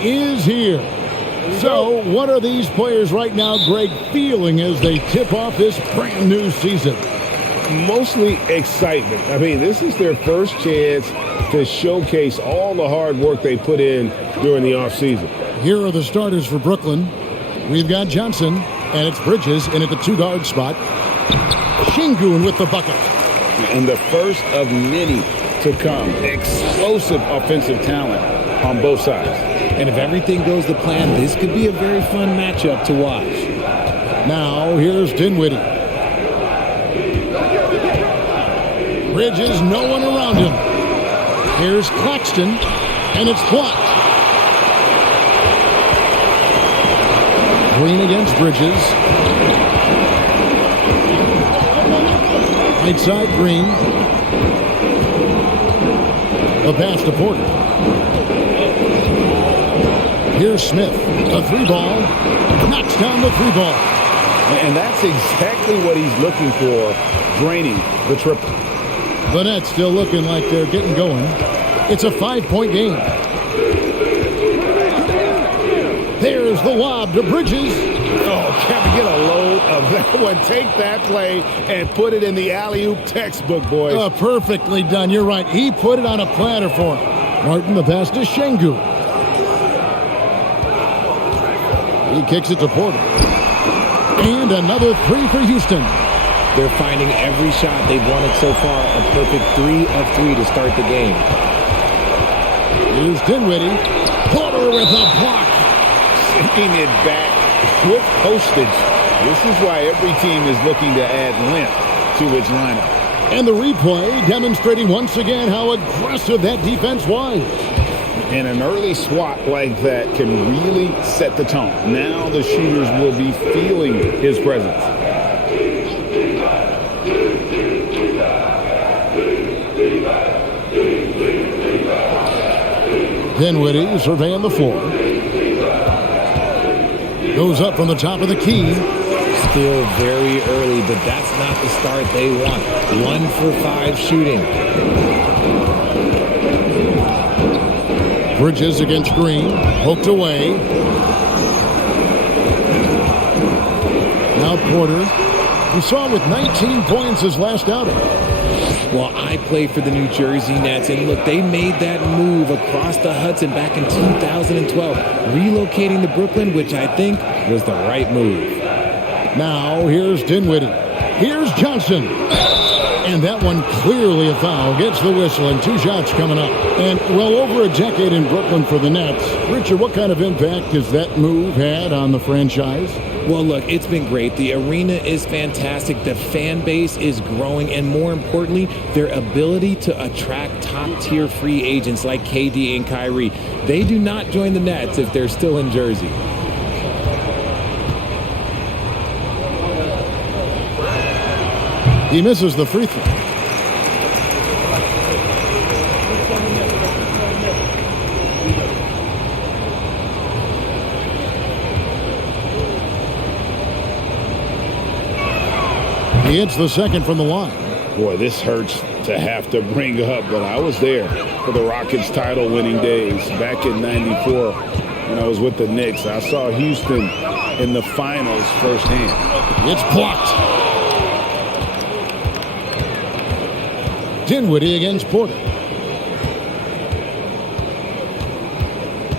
is here. So what are these players right now, Greg, feeling as they tip off this brand new season? Mostly excitement. I mean, this is their first chance to showcase all the hard work they put in during the offseason. Here are the starters for Brooklyn. We've got Johnson, and it's Bridges in at the 2-guard spot. Şengün with the bucket. And the first of many to come. Explosive offensive talent on both sides. And if everything goes to plan, this could be a very fun matchup to watch. Now, here's Dinwiddie. Bridges, no one around him. Here's Claxton, and it's blocked. Green against Bridges. Right side, Green. The pass to Porter. Here's Smith. A 3-ball. Knocks down the 3-ball. And that's exactly what he's looking for, draining the triple. The Nets still looking like they're getting going. It's a 5-point game. There's the lob to Bridges. Oh, can we get a load of that one? Take that play and put it in the alley-oop textbook, boys. Perfectly done. You're right. He put it on a platter for him. Martin, the pass to Şengün. He kicks it to Porter. And another 3 for Houston. They're finding every shot they've wanted so far a perfect 3 of 3 to start the game. Here's Dinwiddie. Porter with a block. Sending it back with postage. This is why every team is looking to add length to its lineup. And the replay demonstrating once again how aggressive that defense was. And an early swat like that can really set the tone. Now the shooters will be feeling his presence. Dinwiddie surveying the floor. Goes up from the top of the key. Still very early, but that's not the start they want. 1 for 5 shooting. Bridges against Green. Poked away. Now Porter. We saw him with 19 points his last outing. Well, I play for the New Jersey Nets, and look, they made that move across the Hudson back in 2012, relocating to Brooklyn, which I think was the right move. Now, here's Dinwiddie. Here's Johnson. And that one clearly a foul. Gets the whistle, and 2 shots coming up. And, well, over a decade in Brooklyn for the Nets. Richard, what kind of impact has that move had on the franchise? Well, look, it's been great. The arena is fantastic. The fan base is growing. And more importantly, their ability to attract top-tier free agents like KD and Kyrie. They do not join the Nets if they're still in Jersey. He misses the free throw. He hits the second from the line. Boy, this hurts to have to bring up, but I was there for the Rockets title-winning days back in '94 when I was with the Knicks. I saw Houston in the finals firsthand. It's blocked. Dinwiddie against Porter.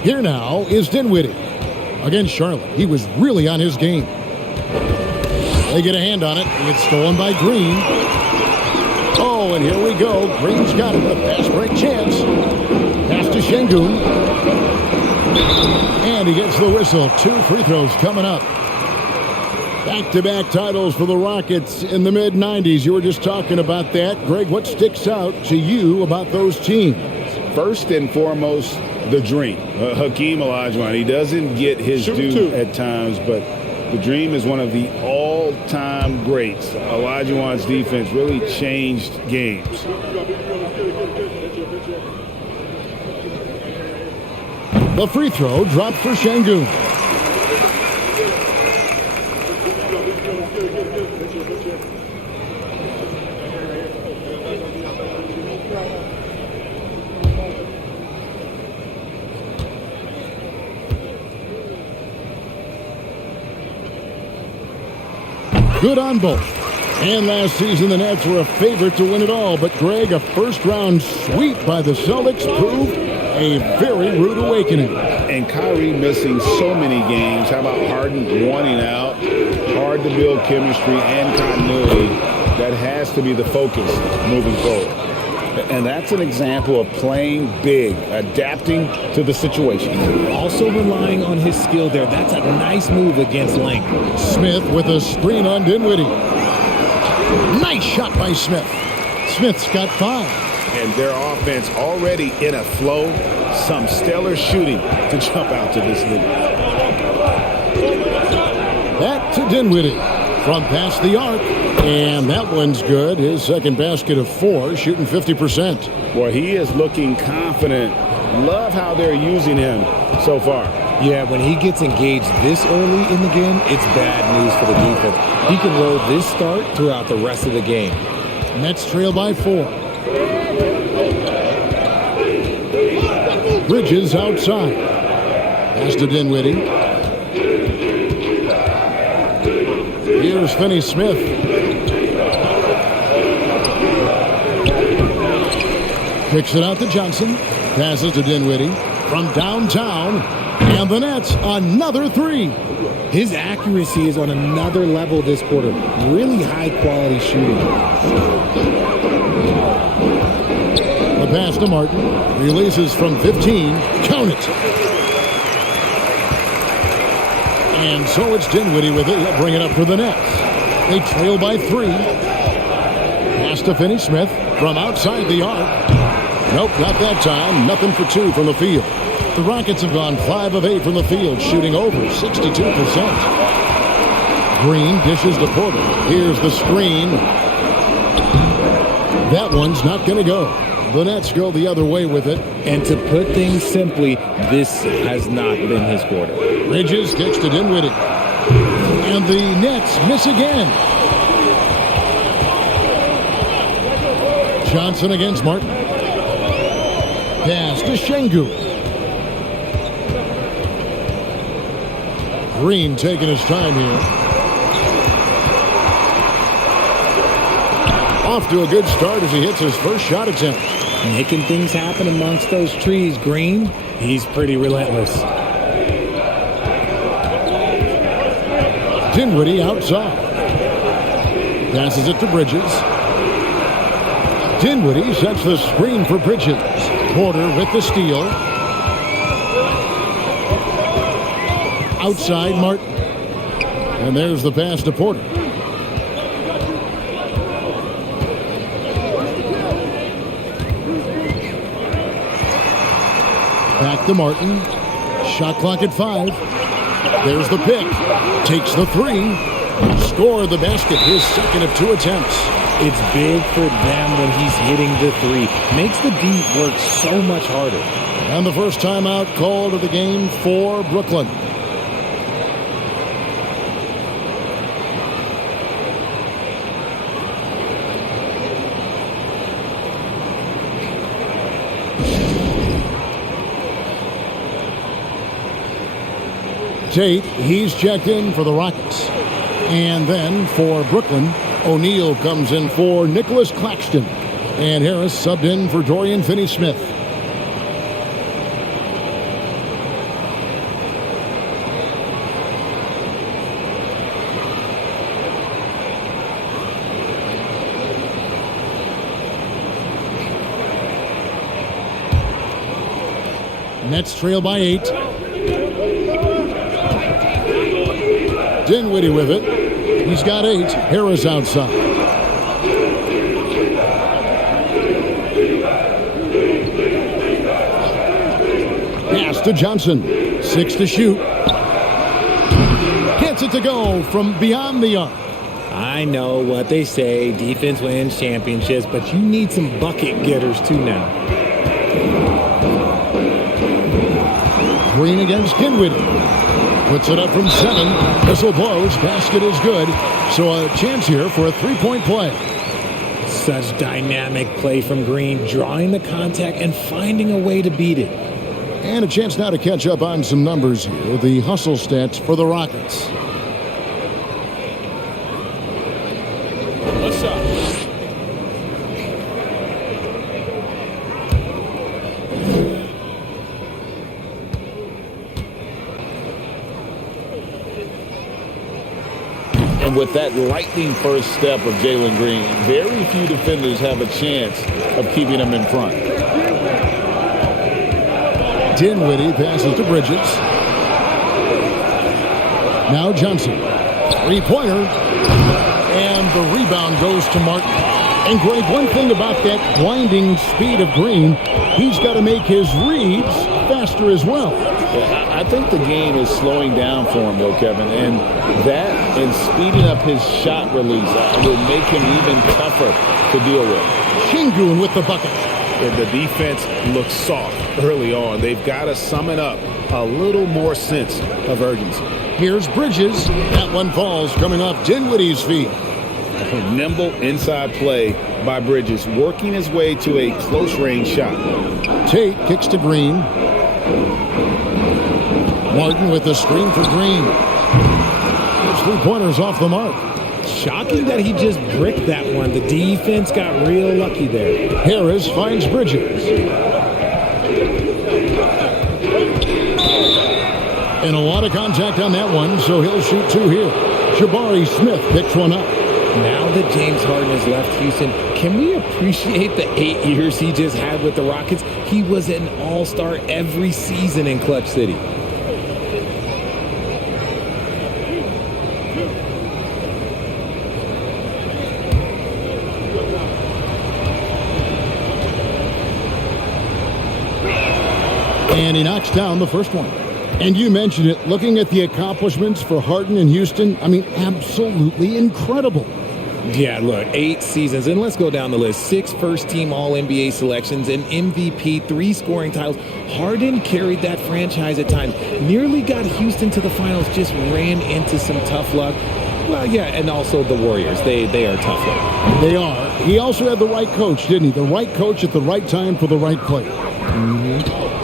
Here now is Dinwiddie against Charlotte. He was really on his game. They get a hand on it. It's stolen by Green. Oh, and here we go. Green's got it. A fast break chance. Pass to Şengün. And he gets the whistle. 2 free throws coming up. Back-to-back titles for the Rockets in the mid-'90s. You were just talking about that. Greg, what sticks out to you about those teams? First and foremost, the dream. Hakeem Olajuwon, he doesn't get his due at times, but the dream is one of the all-time greats. Olajuwon's defense really changed games. The free throw dropped for Şengün. good on both. And last season, the Nets were a favorite to win it all. But, Greg, a first-round sweep by the Celtics proved a very rude awakening. And Kyrie missing so many games. How about Harden wanting out? Hard to build chemistry and continuity. That has to be the focus moving forward. And that's an example of playing big, adapting to the situation. Also relying on his skill there. That's a nice move against length. Smith with a screen on Dinwiddie. Nice shot by Smith. Smith's got 5. And their offense already in a flow. Some stellar shooting to jump out to this lead. Back to Dinwiddie from past the arc. And that one's good. His second basket of 4, shooting 50%. Boy, he is looking confident. Love how they're using him so far. Yeah, when he gets engaged this early in the game, it's bad news for the defense. He can roll this start throughout the rest of the game. Nets trail by 4. Bridges outside. Pass to Dinwiddie. Here's Finney-Smith. Kicks it out to Johnson. Passes to Dinwiddie from downtown. And the Nets, another 3. His accuracy is on another level this quarter. Really high-quality shooting. The pass to Martin. Releases from 15. Count it. And so it's Dinwiddie with it. He'll bring it up for the Nets. They trail by 3. Pass to Finney-Smith from outside the arc. Nope, not that time. Nothing for 2 from the field. The Rockets have gone 5 of 8 from the field, shooting over 62%. Green dishes to Porter. Here's the screen. That one's not going to go. The Nets go the other way with it. And to put things simply, this has not been his quarter. Bridges kicks to Dinwiddie. And the Nets miss again. Johnson against Martin. Pass to Şengün. Green taking his time here. Off to a good start as he hits his first shot attempt. Making things happen amongst those trees, Green. He's pretty relentless. Dinwiddie outside. Passes it to Bridges. Dinwiddie sets the screen for Bridges. Porter with the steal. Outside Martin. And there's the pass to Porter. Back to Martin. Shot clock at 5. There's the pick. Takes the 3. Score the basket. His second of 2 attempts. It's big for them when he's hitting the 3. Makes the deep work so much harder. And the first timeout called of the game for Brooklyn. Tate, he's checked in for the Rockets. And then for Brooklyn, O'Neal comes in for Nicholas Claxton. And Harris subbed in for Dorian Finney-Smith. Nets trail by 8. Dinwiddie with it. He's got 8. Harris outside. Pass to Johnson. 6 to shoot. Gets it to go from beyond the arc. I know what they say. Defense wins championships, but you need some bucket getters too now. Green against Dinwiddie. Puts it up from 7. Whistle blows. Basket is good. So a chance here for a 3-point play. Such dynamic play from Green, drawing the contact and finding a way to beat it. And a chance now to catch up on some numbers here. The hustle stats for the Rockets. And with that lightning first step of Jalen Green, very few defenders have a chance of keeping him in front. Dinwiddie passes to Bridges. Now Johnson. Three-pointer. And the rebound goes to Martin. And Greg, one thing about that blinding speed of Green, he's got to make his reads faster as well. I think the game is slowing down for him, though, Kevin. And that and speeding up his shot release will make him even tougher to deal with. Şengün with the bucket. And the defense looks soft early on. They've got to summon up a little more sense of urgency. Here's Bridges. That one falls coming off Dinwiddie's feet. Nimble inside play by Bridges, working his way to a close-range shot. Tate kicks to Green. Martin with the screen for Green. His three-pointers off the mark. Shocking that he just bricked that one. The defense got real lucky there. Harris finds Bridges. And a lot of contact on that one, so he'll shoot two here. Jabari Smith picks one up. Now that James Harden has left Houston, can we appreciate the 8 years he just had with the Rockets? He was an all-star every season in Clutch City. And he knocks down the first one. And you mentioned it, looking at the accomplishments for Harden in Houston, I mean, absolutely incredible. Yeah, look, 8 seasons, and let's go down the list. 6 first-team All-NBA selections, an MVP, 3 scoring titles. Harden carried that franchise at times, nearly got Houston to the finals, just ran into some tough luck. Well, yeah, and also the Warriors. They are tough luck. They are. He also had the right coach, didn't he? The right coach at the right time for the right player.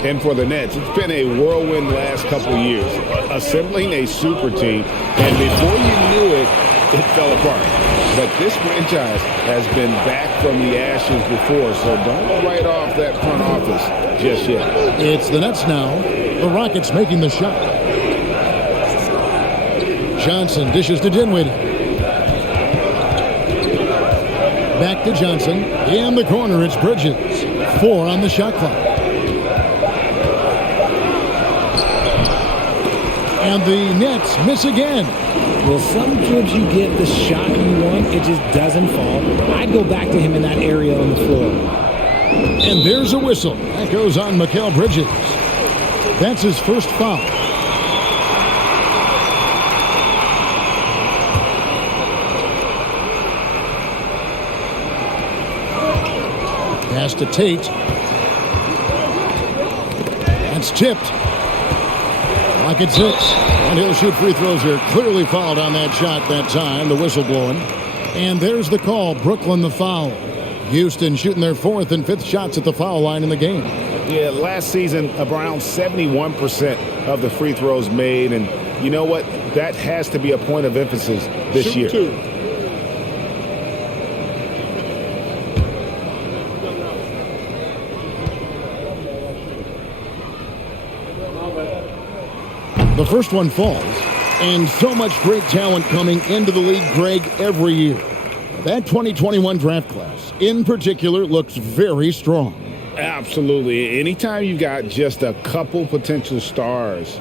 And for the Nets, it's been a whirlwind last couple of years, assembling a super team, and before you knew it, it fell apart. But this franchise has been back from the ashes before, so don't write off that front office just yet. It's the Nets now. The Rockets making the shot. Johnson dishes to Dinwiddie. Back to Johnson. In the corner, it's Bridges. 4 on the shot clock. And the Nets miss again. Well, sometimes you get the shot you want, it just doesn't fall. I'd go back to him in that area on the floor. And there's a whistle. That goes on Mikal Bridges. That's his first foul. Pass to Tate. That's tipped. Rockets 6. And he'll shoot free throws here. Clearly fouled on that shot that time. The whistle blowing. And there's the call. Brooklyn the foul. Houston shooting their 4th and 5th shots at the foul line in the game. Yeah, last season, around 71% of the free throws made. And you know what? That has to be a point of emphasis this year. The first one falls, and so much great talent coming into the league, Greg, every year. That 2021 draft class, in particular, looks very strong. Absolutely. Anytime you got just a couple potential stars,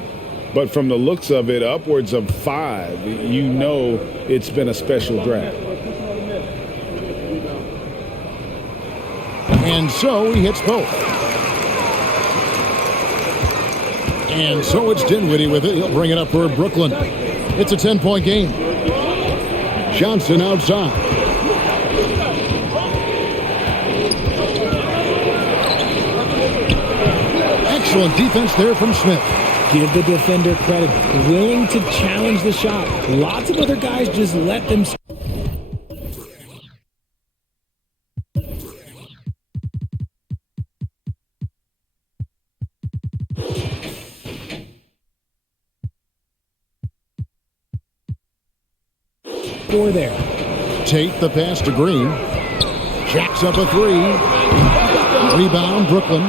but from the looks of it, upwards of 5, you know it's been a special draft. And so he hits both. And so it's Dinwiddie with it. He'll bring it up for Brooklyn. It's a 10-point game. Johnson outside. Excellent defense there from Smith. Give the defender credit. Willing to challenge the shot. Lots of other guys just let them score there. Tate the pass to Green. Jacks up a 3. Rebound, Brooklyn.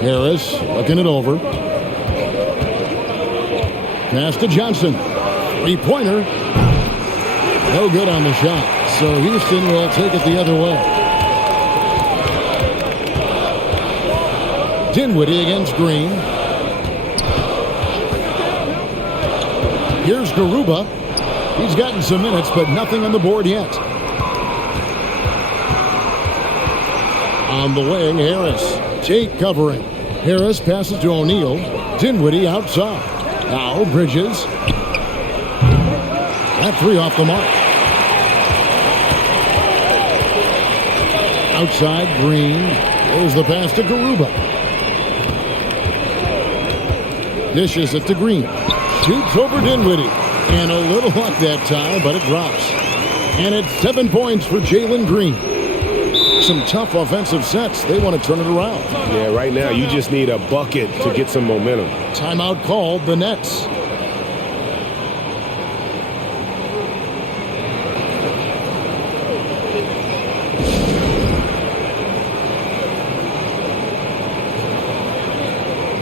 Harris looking it over. Pass to Johnson. Three-pointer. No good on the shot. So Houston will take it the other way. Dinwiddie against Green. Here's Garuba. He's gotten some minutes, but nothing on the board yet. On the wing, Harris. Jake covering. Harris passes to O'Neal. Dinwiddie outside. Now Bridges. That three off the mark. Outside, Green. There's the pass to Garuba. Dishes it to Green. Shoots over Dinwiddie. And a little luck that time, but it drops. And it's 7 points for Jalen Green. Some tough offensive sets. They want to turn it around. Yeah, right now you just need a bucket to get some momentum. Timeout called, the Nets.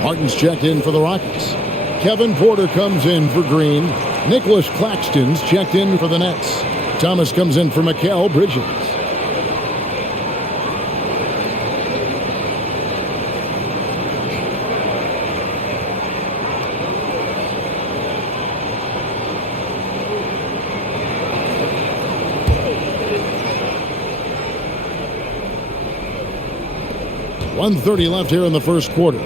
Martin's checked in for the Rockets. Kevin Porter comes in for Green. Nicholas Claxton's checked in for the Nets. Thomas comes in for Mikal Bridges. .130 left here in the first quarter.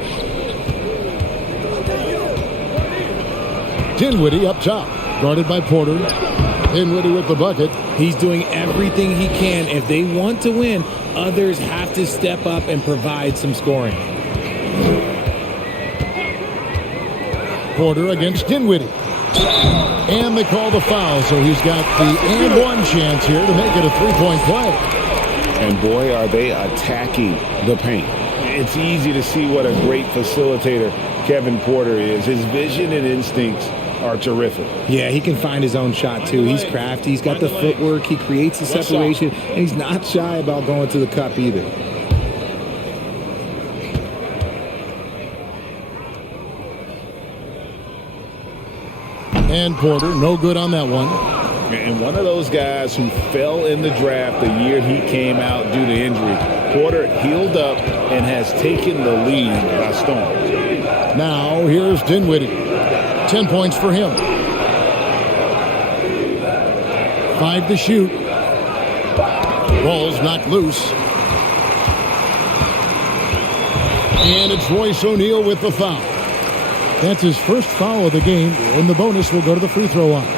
Dinwiddie up top, guarded by Porter. Dinwiddie with the bucket. He's doing everything he can. If they want to win, others have to step up and provide some scoring. Porter against Dinwiddie. And they call the foul, so he's got the and one chance here to make it a three-point play. And boy, are they attacking the paint. It's easy to see what a great facilitator Kevin Porter is. His vision and instincts are terrific. Yeah, he can find his own shot, too. He's crafty. He's got the footwork. He creates the separation. And he's not shy about going to the cup either. And Porter, no good on that one. And one of those guys who fell in the draft the year he came out due to injury. Porter healed up and has taken the lead by storm. Now here's Dinwiddie. 10 points for him. 5 to shoot. Ball's knocked loose. And it's Royce O'Neal with the foul. That's his first foul of the game, and the bonus will go to the free throw line.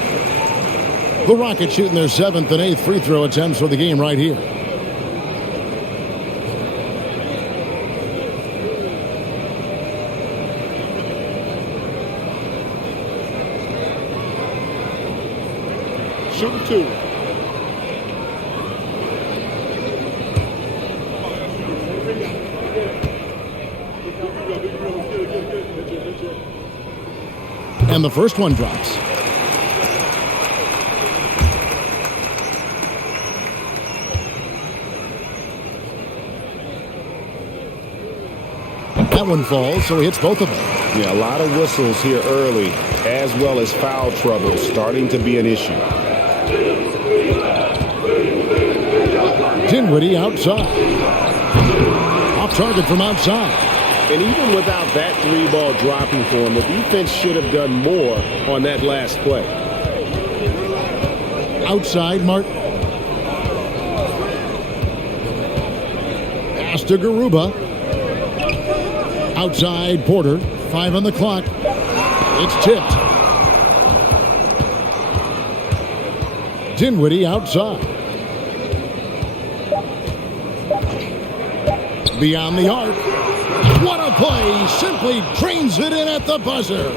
The Rockets shooting their 7th and 8th free throw attempts for the game right here. Shooting two. And the first one drops. That one falls, so he hits both of them. Yeah, a lot of whistles here early, as well as foul trouble starting to be an issue. Dinwiddie outside. Off target from outside. And even without that three ball dropping for him, the defense should have done more on that last play. Outside, Martin. Pass to Garuba. Outside, Porter. 5 on the clock. It's tipped. Dinwiddie outside. Beyond the arc. What a play! Simply drains it in at the buzzer.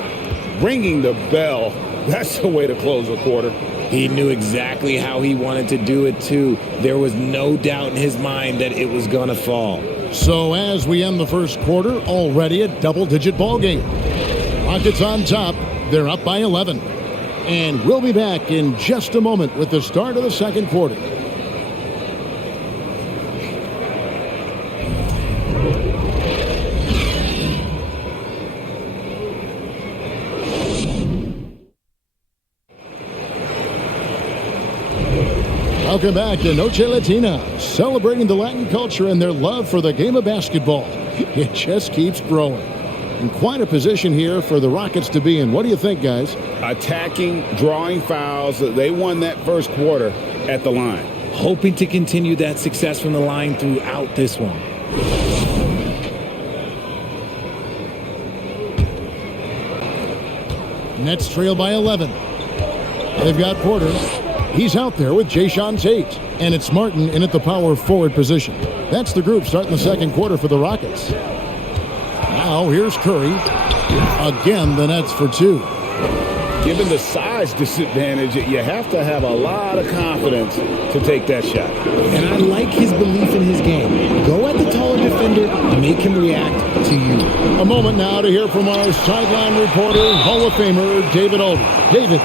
Ringing the bell. That's the way to close a quarter. He knew exactly how he wanted to do it, too. There was no doubt in his mind that it was going to fall. So as we end the first quarter, already a double-digit ball game. Rockets on top. They're up by 11. And we'll be back in just a moment with the start of the second quarter. Welcome back to Noche Latina, celebrating the Latin culture and their love for the game of basketball. It just keeps growing. And quite a position here for the Rockets to be in. What do you think, guys? Attacking, drawing fouls. They won that first quarter at the line. Hoping to continue that success from the line throughout this one. Nets trail by 11. They've got Porter. He's out there with Jayshawn Tate. And it's Martin in at the power forward position. That's the group starting the second quarter for the Rockets. Now here's Curry. Again, the Nets for two. Given the size disadvantage, you have to have a lot of confidence to take that shot. And I like his belief in his game. Go at the taller defender, make him react to you. A moment now to hear from our sideline reporter, Hall of Famer David Aldridge. David.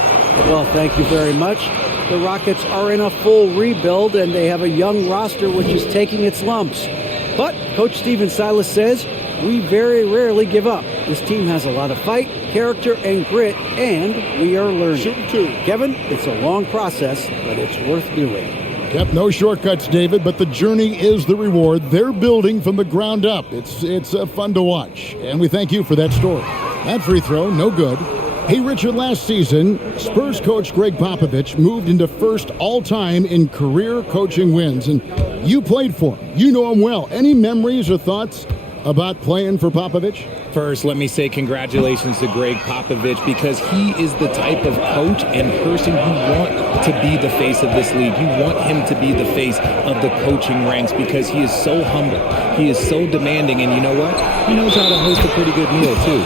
Well, thank you very much. The Rockets are in a full rebuild, and they have a young roster which is taking its lumps. But Coach Stephen Silas says, we very rarely give up. This team has a lot of fight, character, and grit, and we are learning. Kevin, it's a long process, but it's worth doing. Yep, no shortcuts, David, but the journey is the reward. They're building from the ground up. It's fun to watch, and we thank you for that story. That free throw, no good. Hey, Richard, last season, Spurs coach Greg Popovich moved into first all-time in career coaching wins, and you played for him. You know him well. Any memories or thoughts about playing for Popovich? First, let me say congratulations to Greg Popovich, because he is the type of coach and person you want to be the face of this league. You want him to be the face of the coaching ranks because he is so humble. He is so demanding, and you know what? He knows how to host a pretty good meal, too.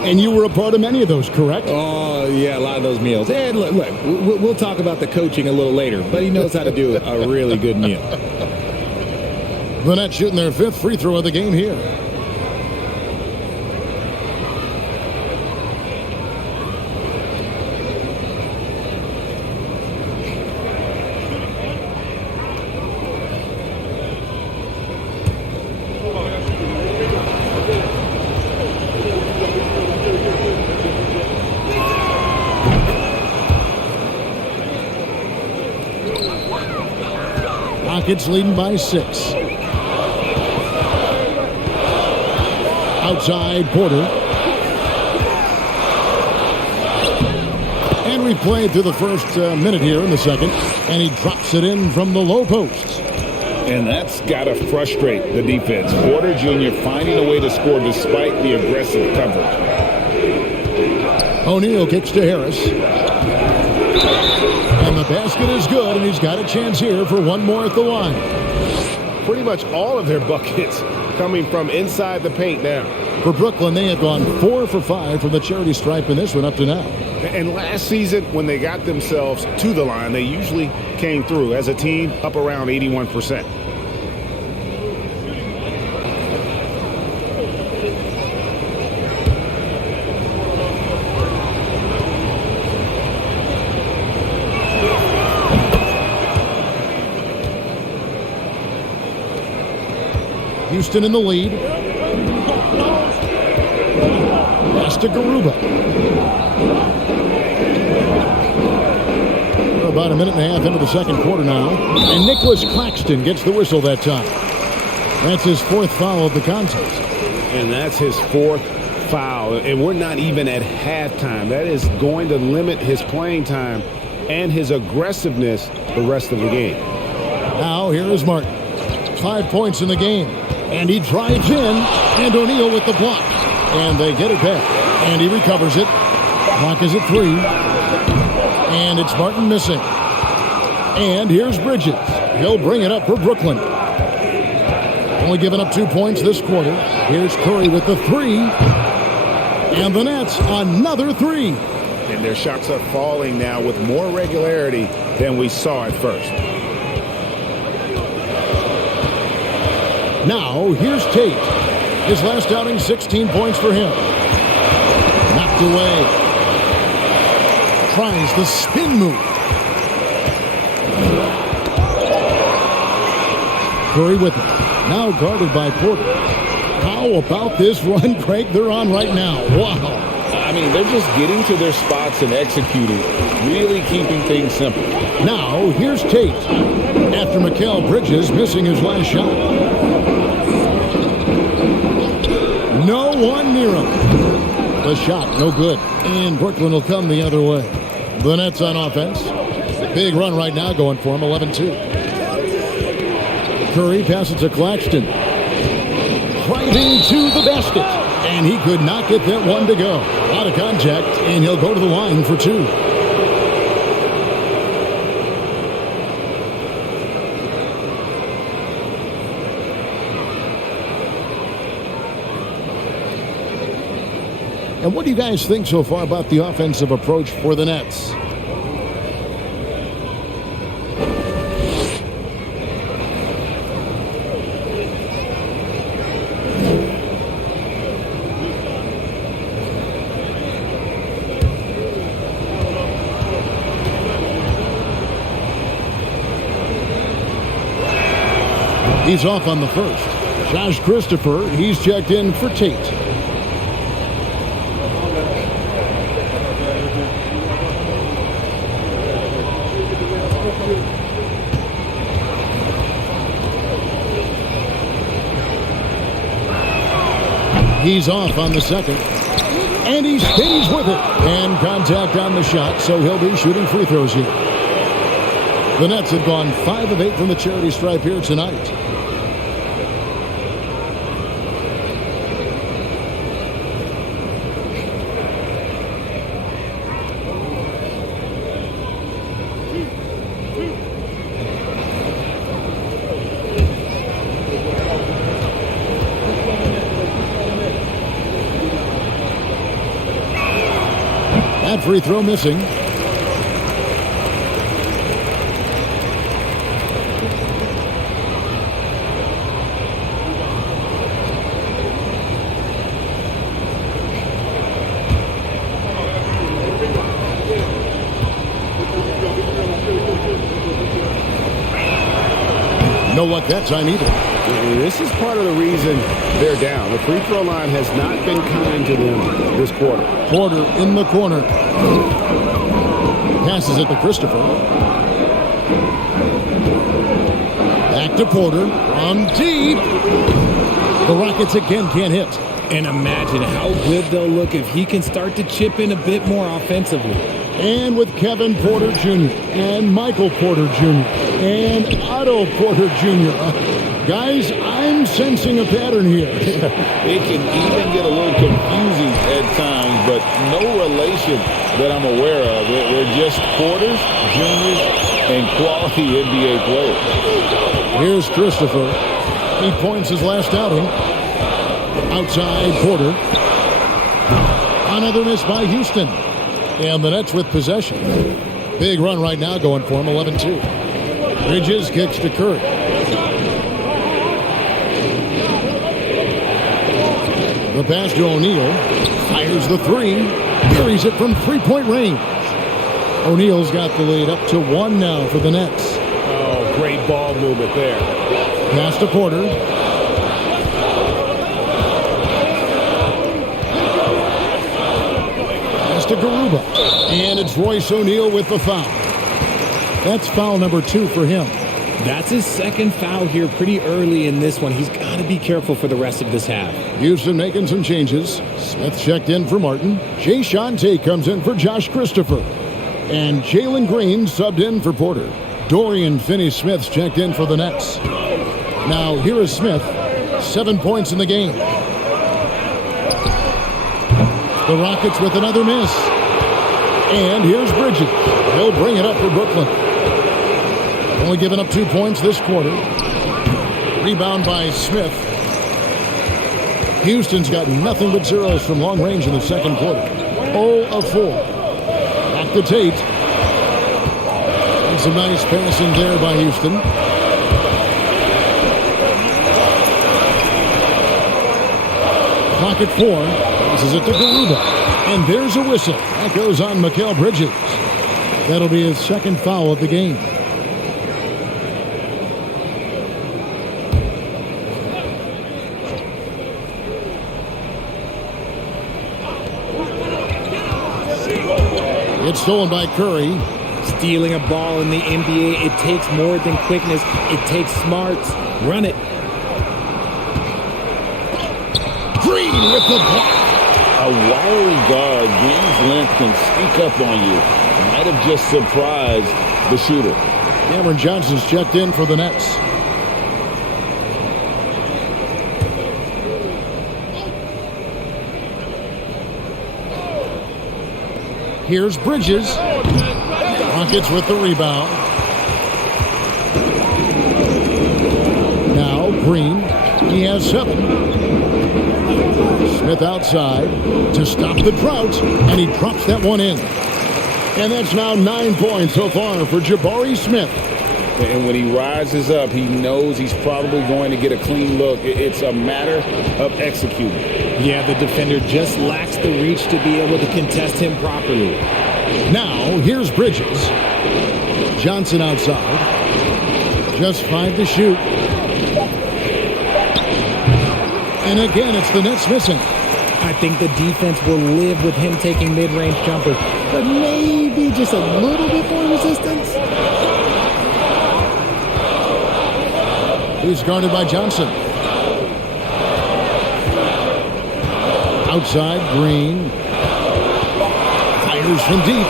And you were a part of many of those, correct? Oh, yeah, a lot of those meals. And look, we'll talk about the coaching a little later, but he knows how to do a really good meal. The Nets shooting their fifth free throw of the game here. Rockets leading by 6. Outside, Porter. And we played through the first minute here in the second. And he drops it in from the low post. And that's got to frustrate the defense. Porter Jr. finding a way to score despite the aggressive coverage. O'Neal kicks to Harris. And the basket is good, and he's got a chance here for one more at the line. Pretty much all of their buckets coming from inside the paint now. For Brooklyn, they have gone 4 for 5 from the charity stripe in this one up to now. And last season, when they got themselves to the line, they usually came through as a team up around 81%. Houston in the lead. Pass to Garuba. We're about a minute and a half into the second quarter now. And Nicholas Claxton gets the whistle that time. That's his fourth foul of the contest. And that's his fourth foul. And we're not even at halftime. That is going to limit his playing time and his aggressiveness the rest of the game. Now here is Martin. 5 points in the game. And he drives in, and O'Neal with the block. And they get it back. And he recovers it. Clock is at 3. And it's Martin missing. And here's Bridges. He'll bring it up for Brooklyn. Only giving up 2 points this quarter. Here's Curry with the 3. And the Nets, another 3. And their shots are falling now with more regularity than we saw at first. Now, here's Tate. His last outing, 16 points for him. Knocked away. Tries the spin move. Curry with it. Now guarded by Porter. How about this run, Craig, they're on right now? Wow. I mean, they're just getting to their spots and executing, really keeping things simple. Now, here's Tate. After Mikal Bridges missing his last shot. No one near him. The shot, no good. And Brooklyn will come the other way. The Nets on offense. Big run right now going for him, 11-2. Curry passes to Claxton. Driving to the basket. And he could not get that one to go. Out of contact, and he'll go to the line for two. And what do you guys think so far about the offensive approach for the Nets? He's off on the first. Josh Christopher, he's checked in for Tate. He's off on the second. And he stays with it. And contact on the shot, so he'll be shooting free throws here. The Nets have gone 5 of 8 from the charity stripe here tonight. That free throw missing. No luck that time either. This is part of the reason they're down. The free throw line has not been kind to them this quarter. Porter in the corner. Passes it to Christopher. Back to Porter. From deep. The Rockets again can't hit. And imagine how good they'll look if he can start to chip in a bit more offensively. And with Kevin Porter Jr. and Michael Porter Jr. and Otto Porter Jr. Guys, I'm sensing a pattern here. It can even get a little confusing at times, but no relation that I'm aware of. They're just Porters, Juniors, and quality NBA players. Here's Christopher. 8 points his last outing. Outside Porter. Another miss by Houston. And the Nets with possession. Big run right now going for him, 11-2. Bridges kicks to Curry. The pass to O'Neal. Fires the three. Buries it from three-point range. O'Neal's got the lead up to 1 now for the Nets. Oh, great ball movement there. Pass to Porter. Pass to Garuba. And it's Royce O'Neal with the foul. That's foul number 2 for him. That's his second foul here pretty early in this one. He's got to be careful for the rest of this half. Houston making some changes. Smith checked in for Martin. Jay Tate comes in for Josh Christopher. And Jalen Green subbed in for Porter. Dorian Finney-Smith's checked in for the Nets. Now here is Smith. 7 points in the game. The Rockets with another miss. And here's Bridges. He'll bring it up for Brooklyn. Only giving up 2 points this quarter. Rebound by Smith. Houston's got nothing but zeros from long range in the second quarter. 0 of 4. Back to Tate. And some nice passing there by Houston. Clock at 4. Passes it to Garuba. And there's a whistle. That goes on Mikal Bridges. That'll be his second foul of the game. It's stolen by Curry. Stealing a ball in the NBA, it takes more than quickness. It takes smarts. Run it. Green with the block. A wiry guard, Green's length can sneak up on you. Might have just surprised the shooter. Cameron Johnson's checked in for the Nets. Here's Bridges. Rockets with the rebound. Now Green. He has 7. Smith outside to stop the drought, and he drops that one in. And that's now 9 points so far for Jabari Smith. And when he rises up, he knows he's probably going to get a clean look. It's a matter of executing. Yeah, the defender just lacks the reach to be able to contest him properly. Now, here's Bridges. Johnson outside. Just 5 to shoot. And again, it's the Nets missing. I think the defense will live with him taking mid-range jumpers, but maybe just a little bit more resistance. He's guarded by Johnson. Outside, Green. Fires from deep.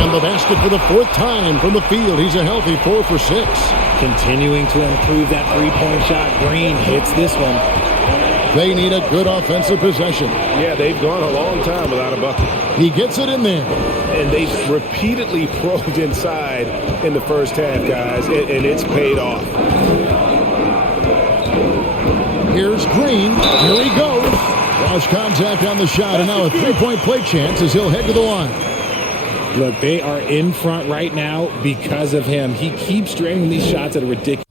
And the basket for the 4th time from the field. He's a healthy 4 for 6. Continuing to improve that three-point shot. Green hits this one. They need a good offensive possession. Yeah, they've gone a long time without a bucket. He gets it in there. And they've repeatedly probed inside in the first half, guys, and it's paid off. Here's Green. Here he goes. Lost contact on the shot, and now a three-point play chance as he'll head to the line. Look, they are in front right now because of him. He keeps draining these shots at a ridiculous.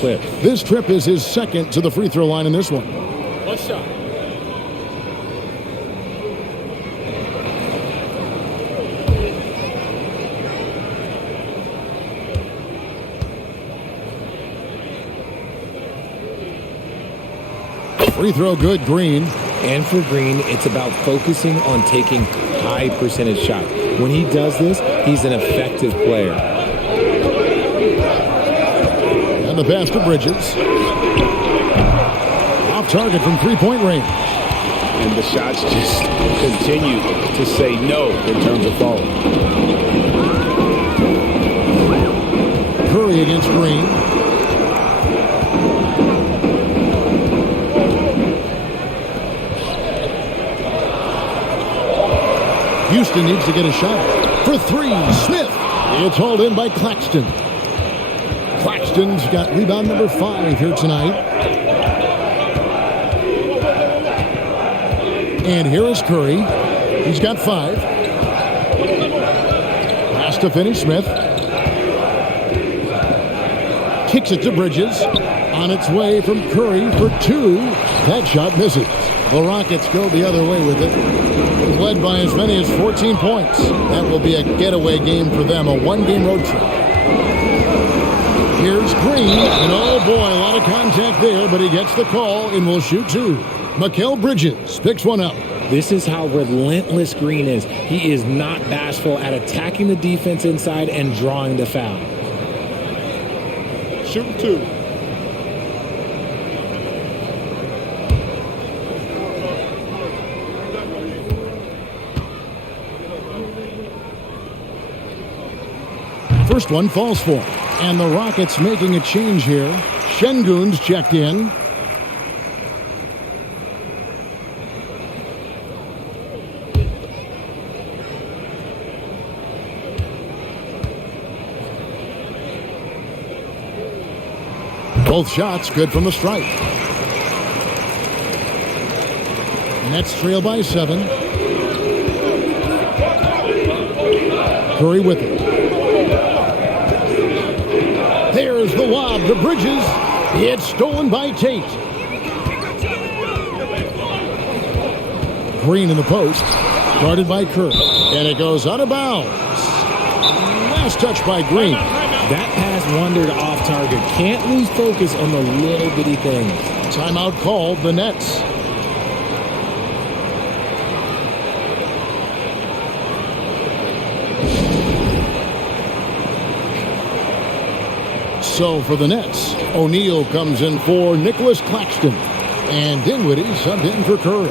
Clip. This trip is his 2nd to the free throw line in this one. One shot. Free throw good, Green. And for Green, it's about focusing on taking high percentage shots. When he does this, he's an effective player. And the pass to Bridges. Off target from three-point range. And the shots just continue to say no in terms of falling. Curry against Green. Houston needs to get a shot. For 3, Smith. It's hauled in by Claxton. Claxton's got rebound number 5 here tonight. And here is Curry. He's got 5. Pass to Finney-Smith. Kicks it to Bridges. On its way from Curry for 2. That shot misses. The Rockets go the other way with it. Led by as many as 14 points. That will be a getaway game for them, a one-game road trip. Here's Green, and oh boy, a lot of contact there, but he gets the call and will shoot 2. Mikal Bridges picks one up. This is how relentless Green is. He is not bashful at attacking the defense inside and drawing the foul. Shooting 2. First one falls for him. And the Rockets making a change here. Şengün's checked in. Both shots good from the stripe. Nets trail by 7. Curry with it. There's the lob to Bridges. It's stolen by Tate. Green in the post. Guarded by Curry. And it goes out of bounds. Last touch by Green. That pass wandered off target. Can't lose focus on the little bitty things. Timeout called, the Nets. So for the Nets, O'Neal comes in for Nicholas Claxton. And Dinwiddie subbed in for Curry.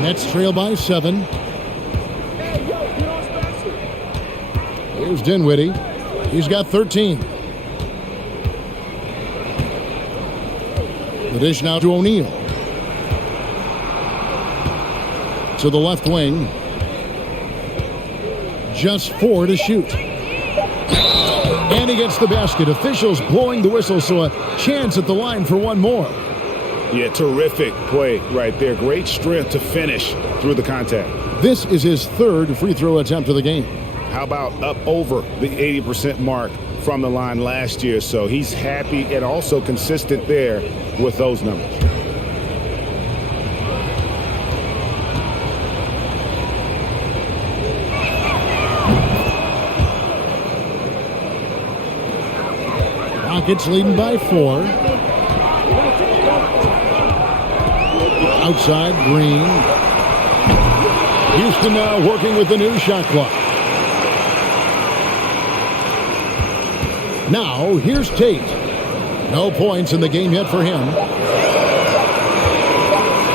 Nets trail by 7. Here's Dinwiddie. He's got 13. The dish now to O'Neal. To the left wing. Just 4 to shoot. And he gets the basket. Officials blowing the whistle, so a chance at the line for one more. Yeah, terrific play right there. Great strength to finish through the contact. This is his 3rd free throw attempt of the game. How about up over the 80% mark from the line last year? So he's happy and also consistent there with those numbers. Rockets leading by 4. Outside, Green. Houston now working with the new shot clock. Now, here's Tate. No points in the game yet for him.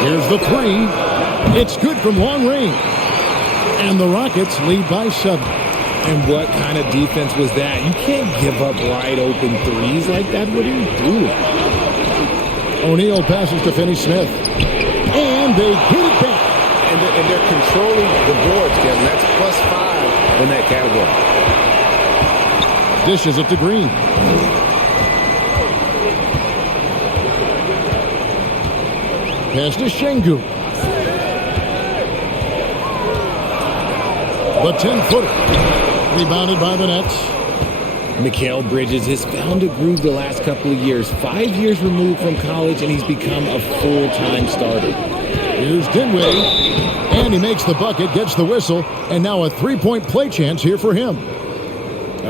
Here's the 3. It's good from long range. And the Rockets lead by 7. And what kind of defense was that? You can't give up wide open threes like that. What are you doing? O'Neal passes to Finney-Smith. And they get it back. And they're controlling the boards, Kevin. That's +5 in that category. Dishes it to Green. Pass to Şengün. The 10-footer. Rebounded by the Nets. Mikal Bridges has found a groove the last couple of years. 5 years removed from college, and he's become a full-time starter. Here's Dinwiddie. And he makes the bucket, gets the whistle, and now a 3-point play chance here for him.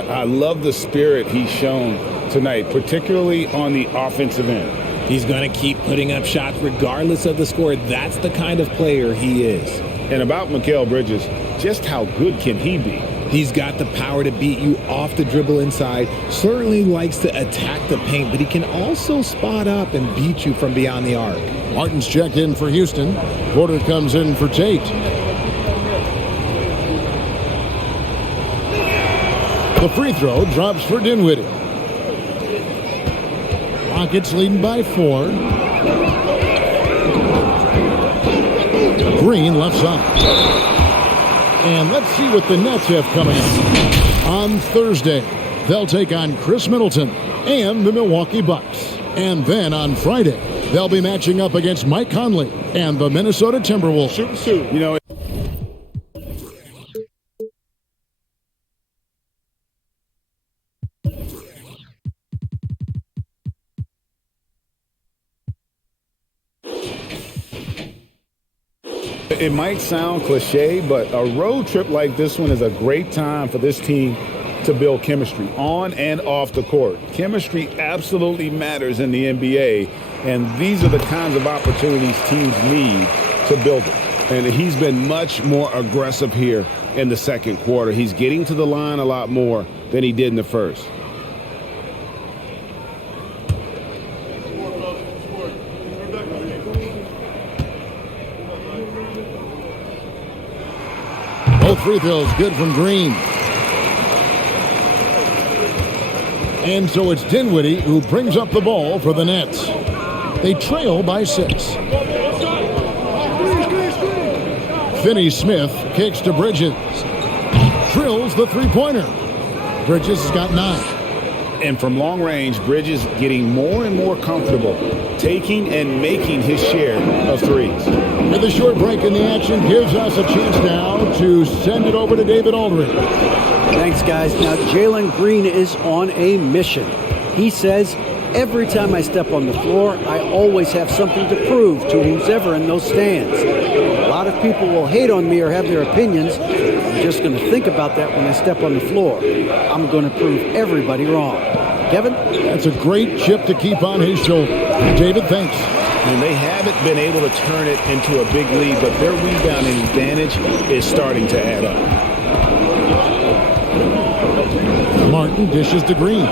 I love the spirit he's shown tonight, particularly on the offensive end. He's going to keep putting up shots regardless of the score. That's the kind of player he is. And about Mikal Bridges, just how good can he be? He's got the power to beat you off the dribble inside. Certainly likes to attack the paint, but he can also spot up and beat you from beyond the arc. Martin's checked in for Houston. Porter comes in for Tate. The free throw drops for Dinwiddie. Rockets leading by 4. Green left side. And let's see what the Nets have coming up. On Thursday, they'll take on Chris Middleton and the Milwaukee Bucks. And then on Friday, they'll be matching up against Mike Conley and the Minnesota Timberwolves. You know, it might sound cliche, but a road trip like this one is a great time for this team to build chemistry on and off the court. Chemistry absolutely matters in the NBA, and these are the kinds of opportunities teams need to build it. And he's been much more aggressive here in the second quarter. He's getting to the line a lot more than he did in the first. Both free throws good from Green. And so it's Dinwiddie who brings up the ball for the Nets. They trail by 6. Finney-Smith kicks to Bridges. Drills the three-pointer. Bridges has got 9. And from long range, Bridges getting more and more comfortable taking and making his share of threes. With the short break in the action gives us a chance now to send it over to David Aldridge. Thanks, guys. Now, Jalen Green is on a mission. He says, every time I step on the floor, I always have something to prove to who's ever in those stands. A lot of people will hate on me or have their opinions. I'm just going to think about that when I step on the floor. I'm going to prove everybody wrong. Kevin? That's a great chip to keep on his shoulder. David, thanks. And they haven't been able to turn it into a big lead, but their rebounding advantage is starting to add up. Martin dishes to Green.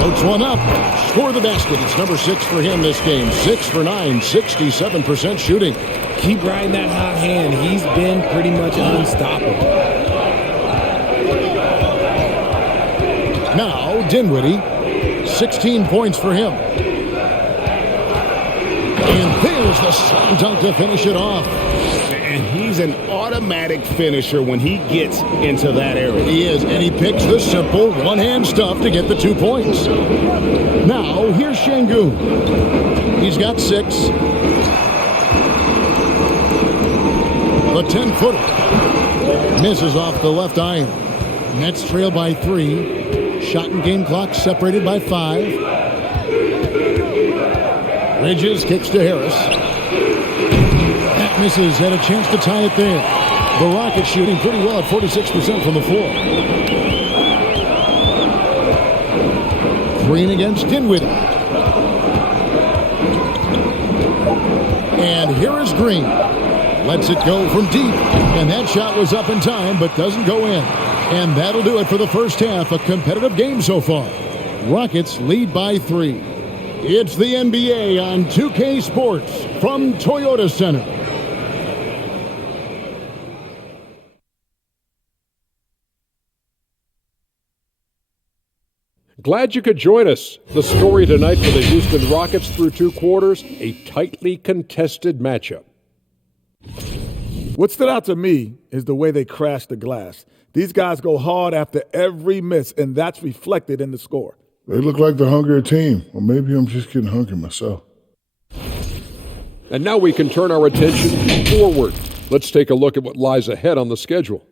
Floats one up. Score the basket. It's number 6 for him this game. 6 for 9, 67% shooting. Keep riding that hot hand. He's been pretty much unstoppable. Now, Dinwiddie, 16 points for him. And there's the slam dunk to finish it off. And he's an automatic finisher when he gets into that area. He is, and he picks the simple one-hand stuff to get the 2 points. Now, here's Şengün. He's got 6. The 10-footer misses off the left iron. Nets trail by 3. Shot and game clock separated by 5. Bridges kicks to Harris. That misses. Had a chance to tie it there. The Rockets shooting pretty well at 46% from the floor. Green against Dinwiddie. And here is Green. Lets it go from deep. And that shot was up in time, but doesn't go in. And that'll do it for the first half. A competitive game so far. Rockets lead by 3. It's the NBA on 2K Sports from Toyota Center. Glad you could join us. The story tonight for the Houston Rockets through 2 quarters, a tightly contested matchup. What stood out to me is the way they crashed the glass. These guys go hard after every miss, and that's reflected in the score. They look like the hungrier team, or maybe I'm just getting hungry myself. And now we can turn our attention forward. Let's take a look at what lies ahead on the schedule.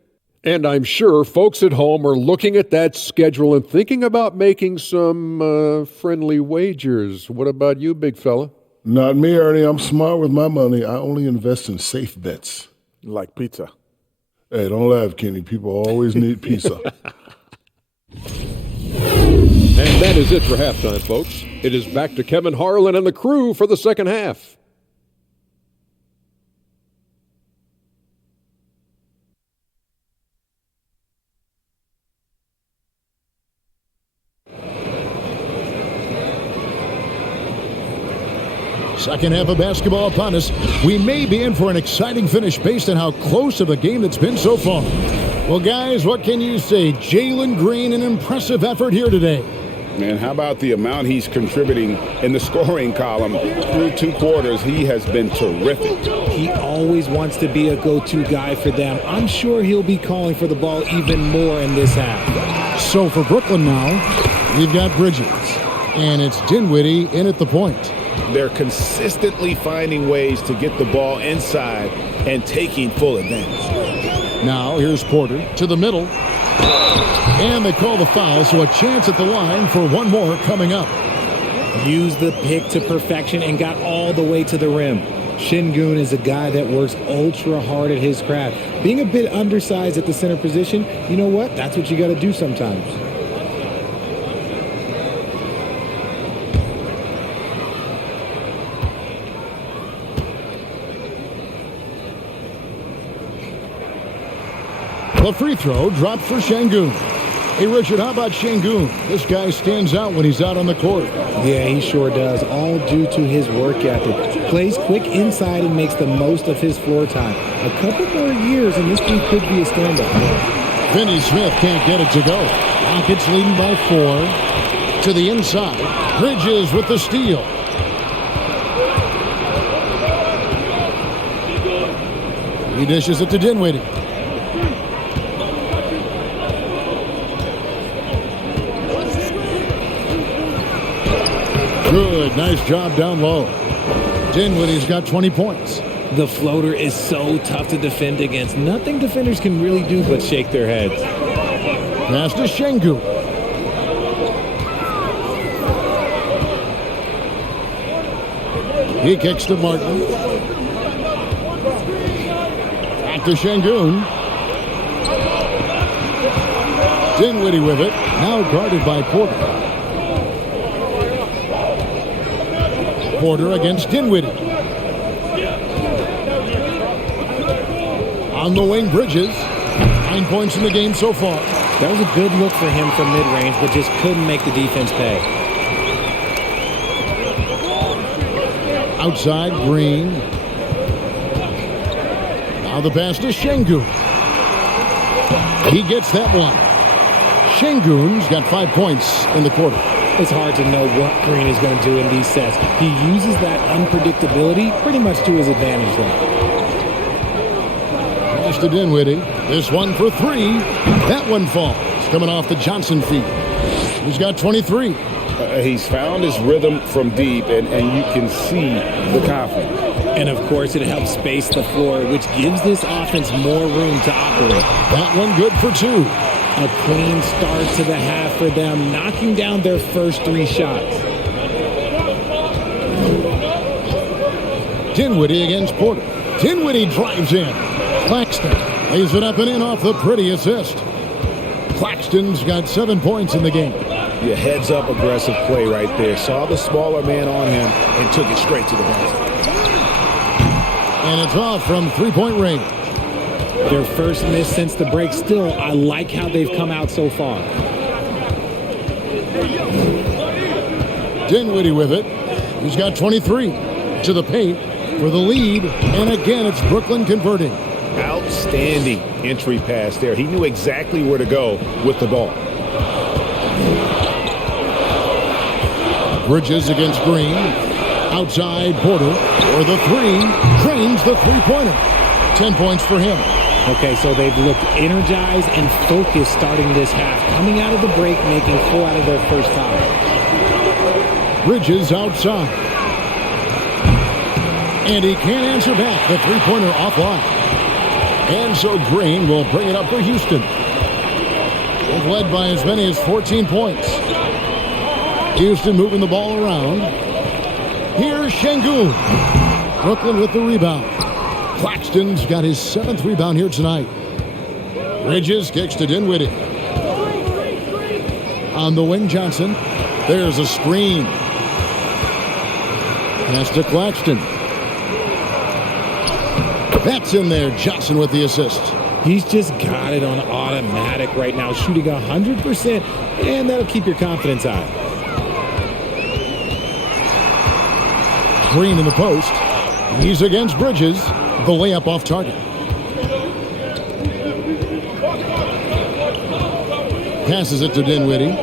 And I'm sure folks at home are looking at that schedule and thinking about making some friendly wagers. What about you, big fella? Not me, Ernie. I'm smart with my money. I only invest in safe bets. Like pizza. Hey, don't laugh, Kenny. People always need pizza. And that is it for halftime, folks. It is back to Kevin Harlan and the crew for the second half. Second half of basketball upon us. We may be in for an exciting finish based on how close of a game it's been so far. Well, guys, what can you say? Jalen Green, an impressive effort here today. Man, how about the amount he's contributing in the scoring column? Through 2 quarters, he has been terrific. He always wants to be a go-to guy for them. I'm sure he'll be calling for the ball even more in this half. So for Brooklyn now, we've got Bridges, and it's Dinwiddie in at the point. They're consistently finding ways to get the ball inside and taking full advantage. Now here's Porter to the middle. And they call the foul, so a chance at the line for one more coming up. Used the pick to perfection and got all the way to the rim. Şengün is a guy that works ultra hard at his craft. Being a bit undersized at the center position, you know what? That's what you got to do sometimes. The free throw dropped for Şengün. Hey, Richard, how about Şengün? This guy stands out when he's out on the court. Yeah, he sure does, all due to his work ethic. Plays quick inside and makes the most of his floor time. A couple more years and this dude could be a standout. Finney Smith can't get it to go. Rockets leading by 4. To the inside. Bridges with the steal. He dishes it to Dinwiddie. Good. Nice job down low. Dinwiddie's got 20 points. The floater is so tough to defend against. Nothing defenders can really do but shake their heads. Pass to Şengün. He kicks to Martin. Back to Şengün. Dinwiddie with it. Now guarded by Porter. Porter against Dinwiddie. On the wing, Bridges. 9 points in the game so far. That was a good look for him from mid-range, but just couldn't make the defense pay. Outside, Green. Now the pass to Şengün. He gets that one. Şengün's got 5 points in the quarter. It's hard to know what Green is going to do in these sets. He uses that unpredictability pretty much to his advantage there. Pass to Dinwiddie. This one for 3. That one falls. Coming off the Johnson feed. He's got 23. He's found his rhythm from deep, and you can see the confidence. And, of course, it helps space the floor, which gives this offense more room to operate. That one good for 2. A clean start to the half for them, knocking down their first 3 shots. Dinwiddie against Porter. Dinwiddie drives in. Claxton lays it up and in off the pretty assist. Claxton's got 7 points in the game. Yeah, heads-up aggressive play right there. Saw the smaller man on him and took it straight to the basket. And it's off from 3-point range. Their first miss since the break. Still, I like how they've come out so far. Dinwiddie with it. He's got 23 to the paint for the lead. And again, it's Brooklyn converting. Outstanding entry pass there. He knew exactly where to go with the ball. Bridges against Green. Outside, Porter for the 3. Drains the three-pointer. 10 points for him. Okay, so they've looked energized and focused starting this half. Coming out of the break, making 4 out of their first 5. Bridges outside. And he can't answer back. The three-pointer offline. And so Green will bring it up for Houston. They've led by as many as 14 points. Houston moving the ball around. Here's Şengün. Brooklyn with the rebound. Claxton's got his 7th rebound here tonight. Bridges kicks to Dinwiddie. On the wing, Johnson. There's a screen. Pass to Claxton. That's in there. Johnson with the assist. He's just got it on automatic right now, shooting 100%, and that'll keep your confidence high. Green in the post. He's against Bridges. The layup off target. Passes it to Dinwiddie.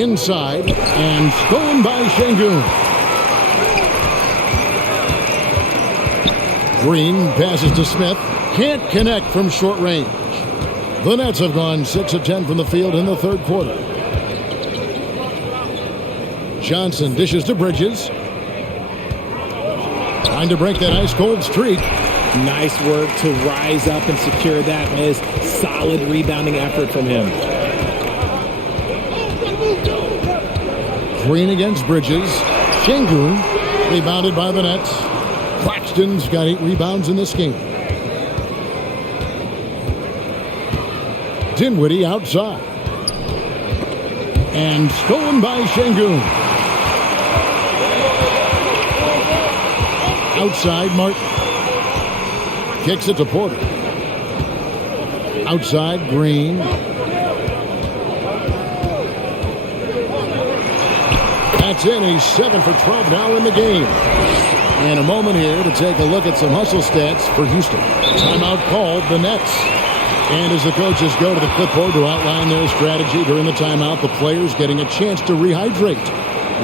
Inside and stolen by Şengün. Green passes to Smith. Can't connect from short range. The Nets have gone 6 of 10 from the field in the third quarter. Johnson dishes to Bridges. Trying to break that ice-cold streak. Nice work to rise up and secure that miss. Solid rebounding effort from him. Green against Bridges. Şengün rebounded by the Nets. Claxton's got 8 rebounds in this game. Dinwiddie outside. And stolen by Şengün. Outside, Martin. Kicks it to Porter. Outside, Green. That's in. He's 7 for 12 now in the game. And a moment here to take a look at some hustle stats for Houston. Timeout called, the Nets. And as the coaches go to the clipboard to outline their strategy during the timeout, the players getting a chance to rehydrate.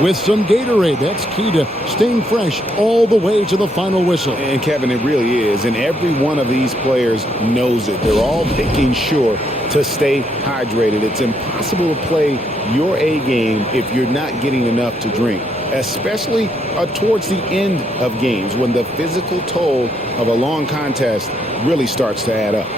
with some Gatorade. That's key to staying fresh all the way to the final whistle. And Kevin, it really is. And every one of these players knows it. They're all making sure to stay hydrated. It's impossible to play your A game if you're not getting enough to drink, especially towards the end of games when the physical toll of a long contest really starts to add up.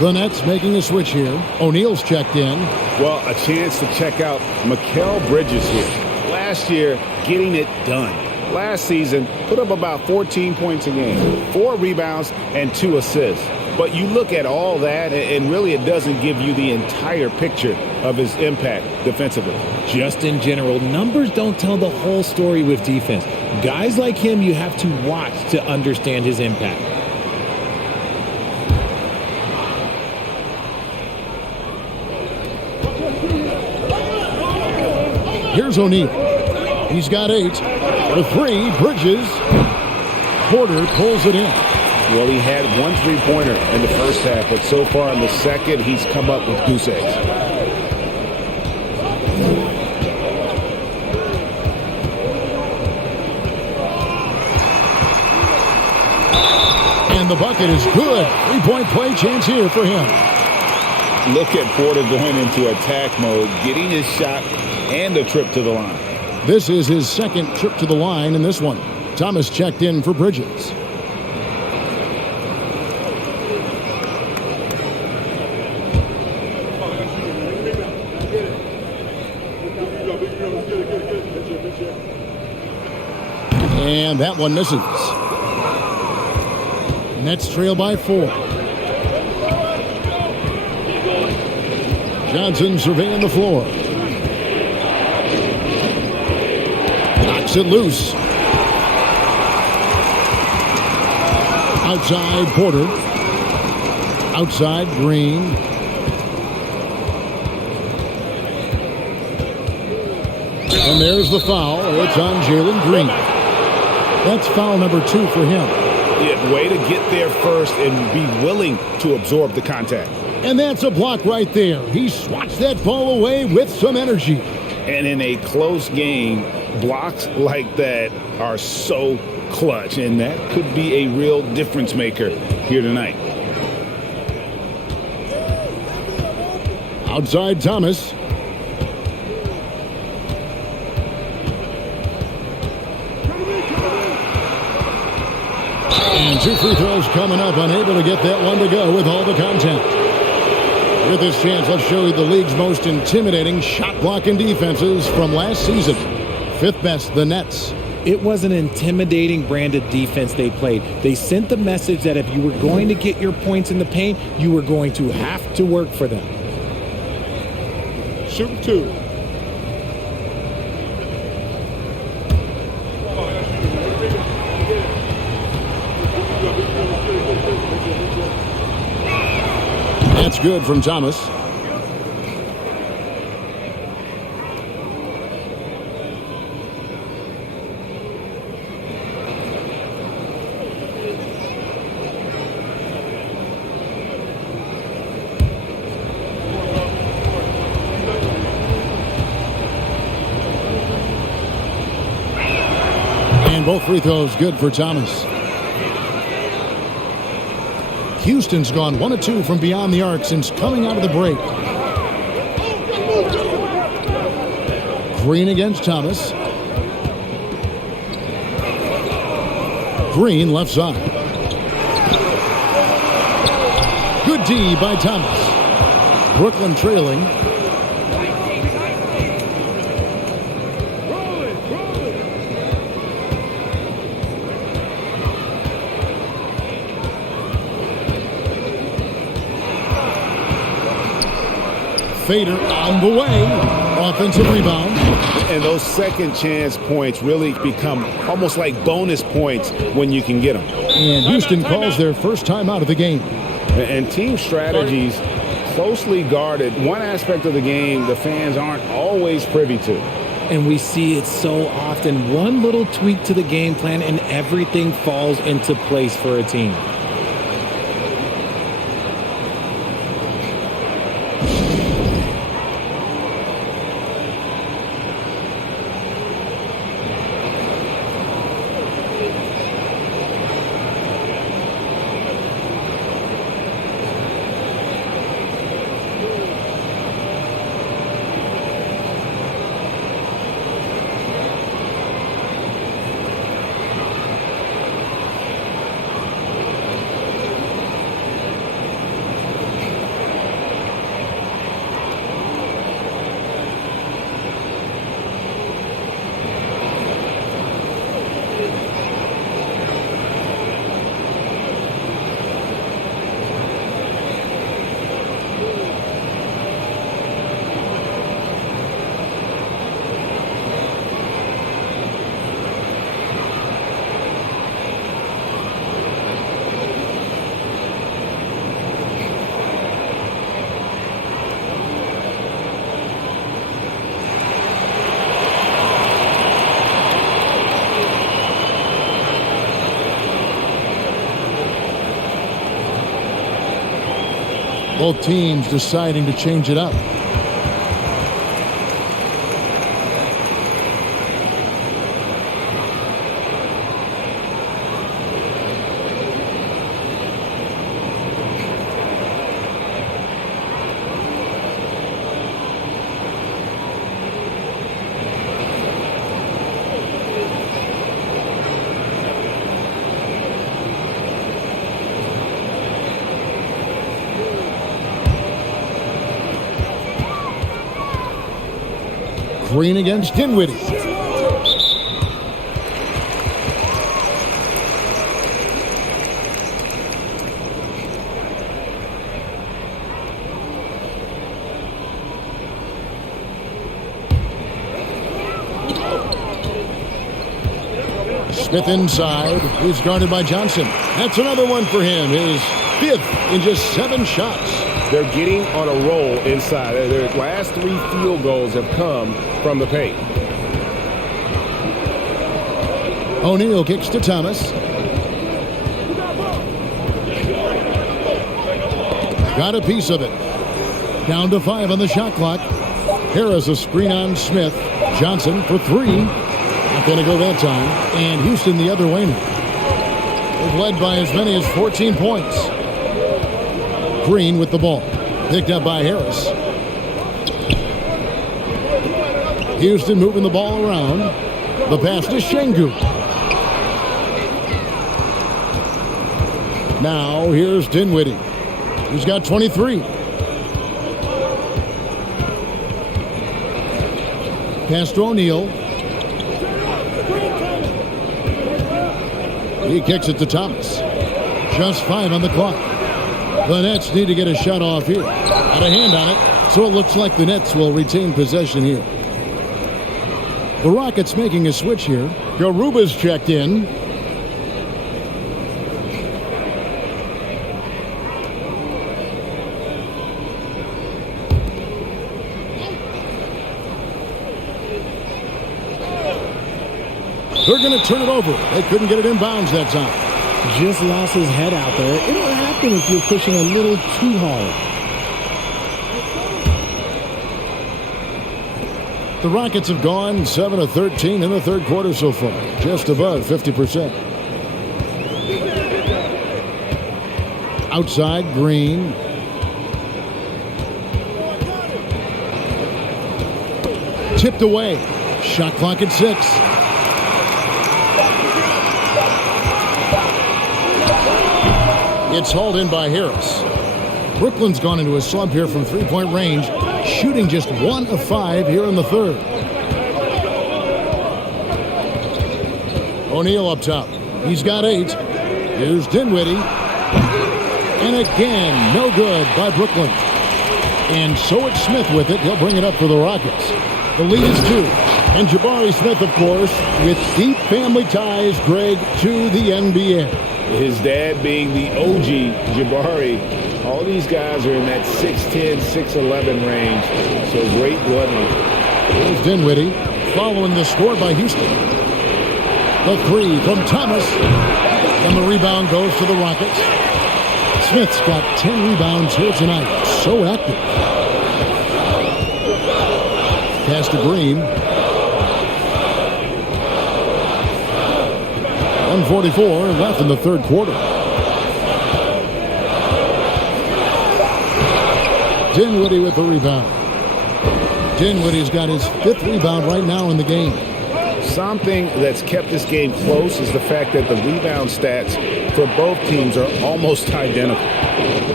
The Nets making a switch here. O'Neal's checked in. Well, a chance to check out Mikal Bridges here. Last year, getting it done. Last season, put up about 14 points a game, 4 rebounds, and 2 assists. But you look at all that, and really it doesn't give you the entire picture of his impact defensively. Just in general, numbers don't tell the whole story with defense. Guys like him, you have to watch to understand his impact. Here's O'Neal. He's got 8. For 3, Bridges. Porter pulls it in. Well, he had 1 3-pointer in the first half, but so far in the second, he's come up with goose eggs. And the bucket is good. 3-point play chance here for him. Look at Porter going into attack mode, getting his shot and a trip to the line. This is his second trip to the line in this one. Thomas checked in for Bridges. And that one misses. Nets trail by 4. Johnson surveying the floor. Knocks it loose. Outside Porter. Outside Green. And there's the foul. It's on Jalen Green. That's foul number 2 for him. Yeah, way to get there first and be willing to absorb the contact. And that's a block right there. He swats that ball away with some energy. And in a close game, blocks like that are so clutch, and that could be a real difference maker here tonight. Outside Thomas. And 2 free throws coming up, unable to get that one to go with all the contact. With this chance, let's show you the league's most intimidating shot-blocking defenses from last season. 5th best, the Nets. It was an intimidating brand of defense they played. They sent the message that if you were going to get your points in the paint, you were going to have to work for them. Shoot 2. That's good from Thomas. And both free throws good for Thomas. Houston's gone 1 of 2 from beyond the arc since coming out of the break. Green against Thomas. Green left side. Good D by Thomas. Brooklyn trailing. Fader on the way. Offensive rebound. And those second chance points really become almost like bonus points when you can get them. And Houston calls their first time out of the game. And team strategies closely guarded. One aspect of the game the fans aren't always privy to. And we see it so often. One little tweak to the game plan and everything falls into place for a team. Both teams deciding to change it up. Green against Dinwiddie. Smith inside. He's guarded by Johnson. That's another one for him. His fifth in just 7 shots. They're getting on a roll inside. Their last 3 field goals have come from the paint. O'Neal kicks to Thomas. Got a piece of it. Down to 5 on the shot clock. Harris a screen on Smith. Johnson for 3. Not going to go that time. And Houston the other way now. They've led by as many as 14 points. Green with the ball. Picked up by Harris. Houston moving the ball around. The pass to Şengün. Now here's Dinwiddie. He's got 23. Pass to O'Neal. He kicks it to Thomas. Just 5 on the clock. The Nets need to get a shot off here. Got a hand on it, so it looks like the Nets will retain possession here. The Rockets making a switch here. Garuba's checked in. They're going to turn it over. They couldn't get it in bounds that time. Just lost his head out there. It'll happen if you're pushing a little too hard. The Rockets have gone 7 of 13 in the third quarter so far. Just above 50%. Outside, Green. Tipped away. Shot clock at 6. It's hauled in by Harris. Brooklyn's gone into a slump here from three-point range, shooting just 1 of 5 here in the third. O'Neal up top. He's got 8. Here's Dinwiddie. And again, no good by Brooklyn. And so it's Smith with it. He'll bring it up for the Rockets. The lead is 2. And Jabari Smith, of course, with deep family ties, Greg, to the NBA. His dad being the OG Jabari. All these guys are in that 6'10", 6'11" range. So great bloodline. Here's Dinwiddie following the score by Houston. The 3 from Thomas. And the rebound goes to the Rockets. Smith's got 10 rebounds here tonight. So active. Pass to Green. 1:44 left in the third quarter. Dinwiddie with the rebound. Dinwiddie's got his 5th rebound right now in the game. Something that's kept this game close is the fact that the rebound stats for both teams are almost identical.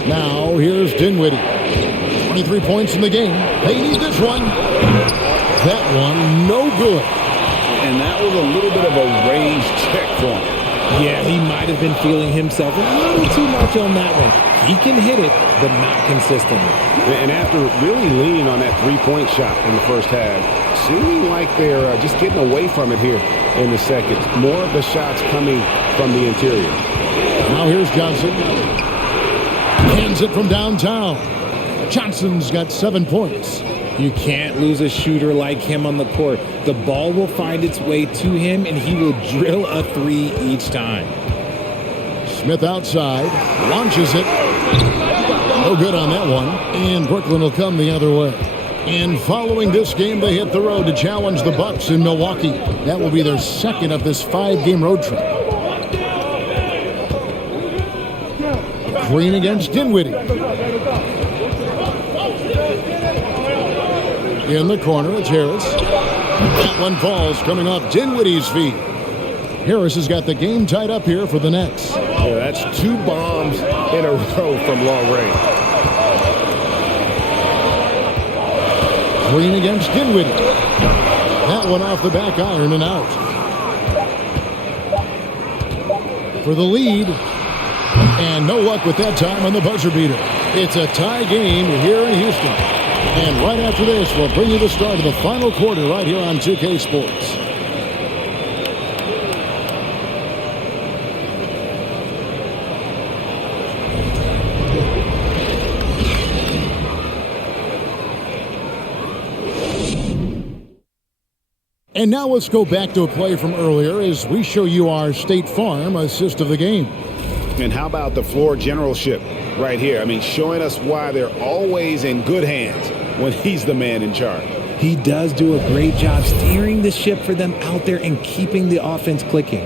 Now here's Dinwiddie. 23 points in the game. They need this one. That one, no good. And that was a little bit of a range check for him. Yeah, he might have been feeling himself a little too much on that one. He can hit it, but not consistently. And after really leaning on that three-point shot in the first half, seeming like they're just getting away from it here in the second. More of the shots coming from the interior. Now here's Johnson. Hands it from downtown. Johnson's got 7 points. You can't lose a shooter like him on the court. The ball will find its way to him, and he will drill a 3 each time. Smith outside. Launches it. No good on that one. And Brooklyn will come the other way. And following this game, they hit the road to challenge the Bucks in Milwaukee. That will be their second of this 5-game road trip. Green against Dinwiddie. In the corner, it's Harris. That one falls, coming off Dinwiddie's feet. Harris has got the game tied up here for the Nets. Yeah, that's 2 bombs in a row from long range. Green against Dinwiddie. That one off the back iron and out. For the lead. And no luck with that time on the buzzer beater. It's a tie game here in Houston. And right after this, we'll bring you the start of the final quarter right here on 2K Sports. And now let's go back to a play from earlier as we show you our State Farm assist of the game. And how about the floor generalship right here? I mean, showing us why they're always in good hands when he's the man in charge. He does do a great job steering the ship for them out there and keeping the offense clicking.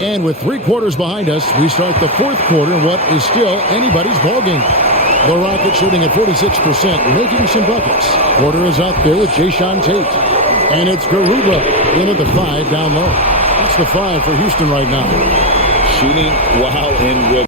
And with 3 quarters behind us, we start the 4th quarter in what is still anybody's ballgame. The Rockets shooting at 46%, making some buckets. Porter is out there with Jayshawn Tate. And it's Garuba in at the 5 down low. That's the 5 for Houston right now. Shooting while in rhythm.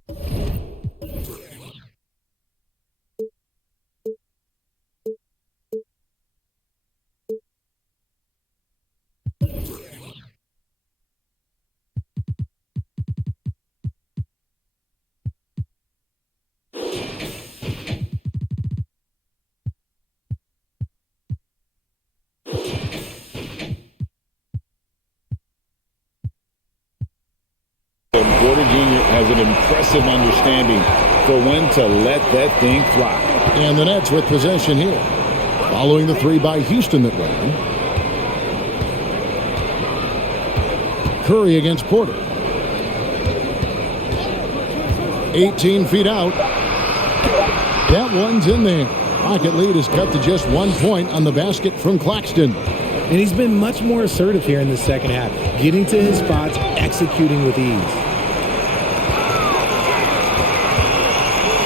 Porter Jr. has an impressive understanding for when to let that thing fly. And the Nets with possession here. Following the 3 by Houston that went. Curry against Porter. 18 feet out. That one's in there. Rocket lead is cut to just 1 point on the basket from Claxton. And he's been much more assertive here in the second half, getting to his spots, executing with ease.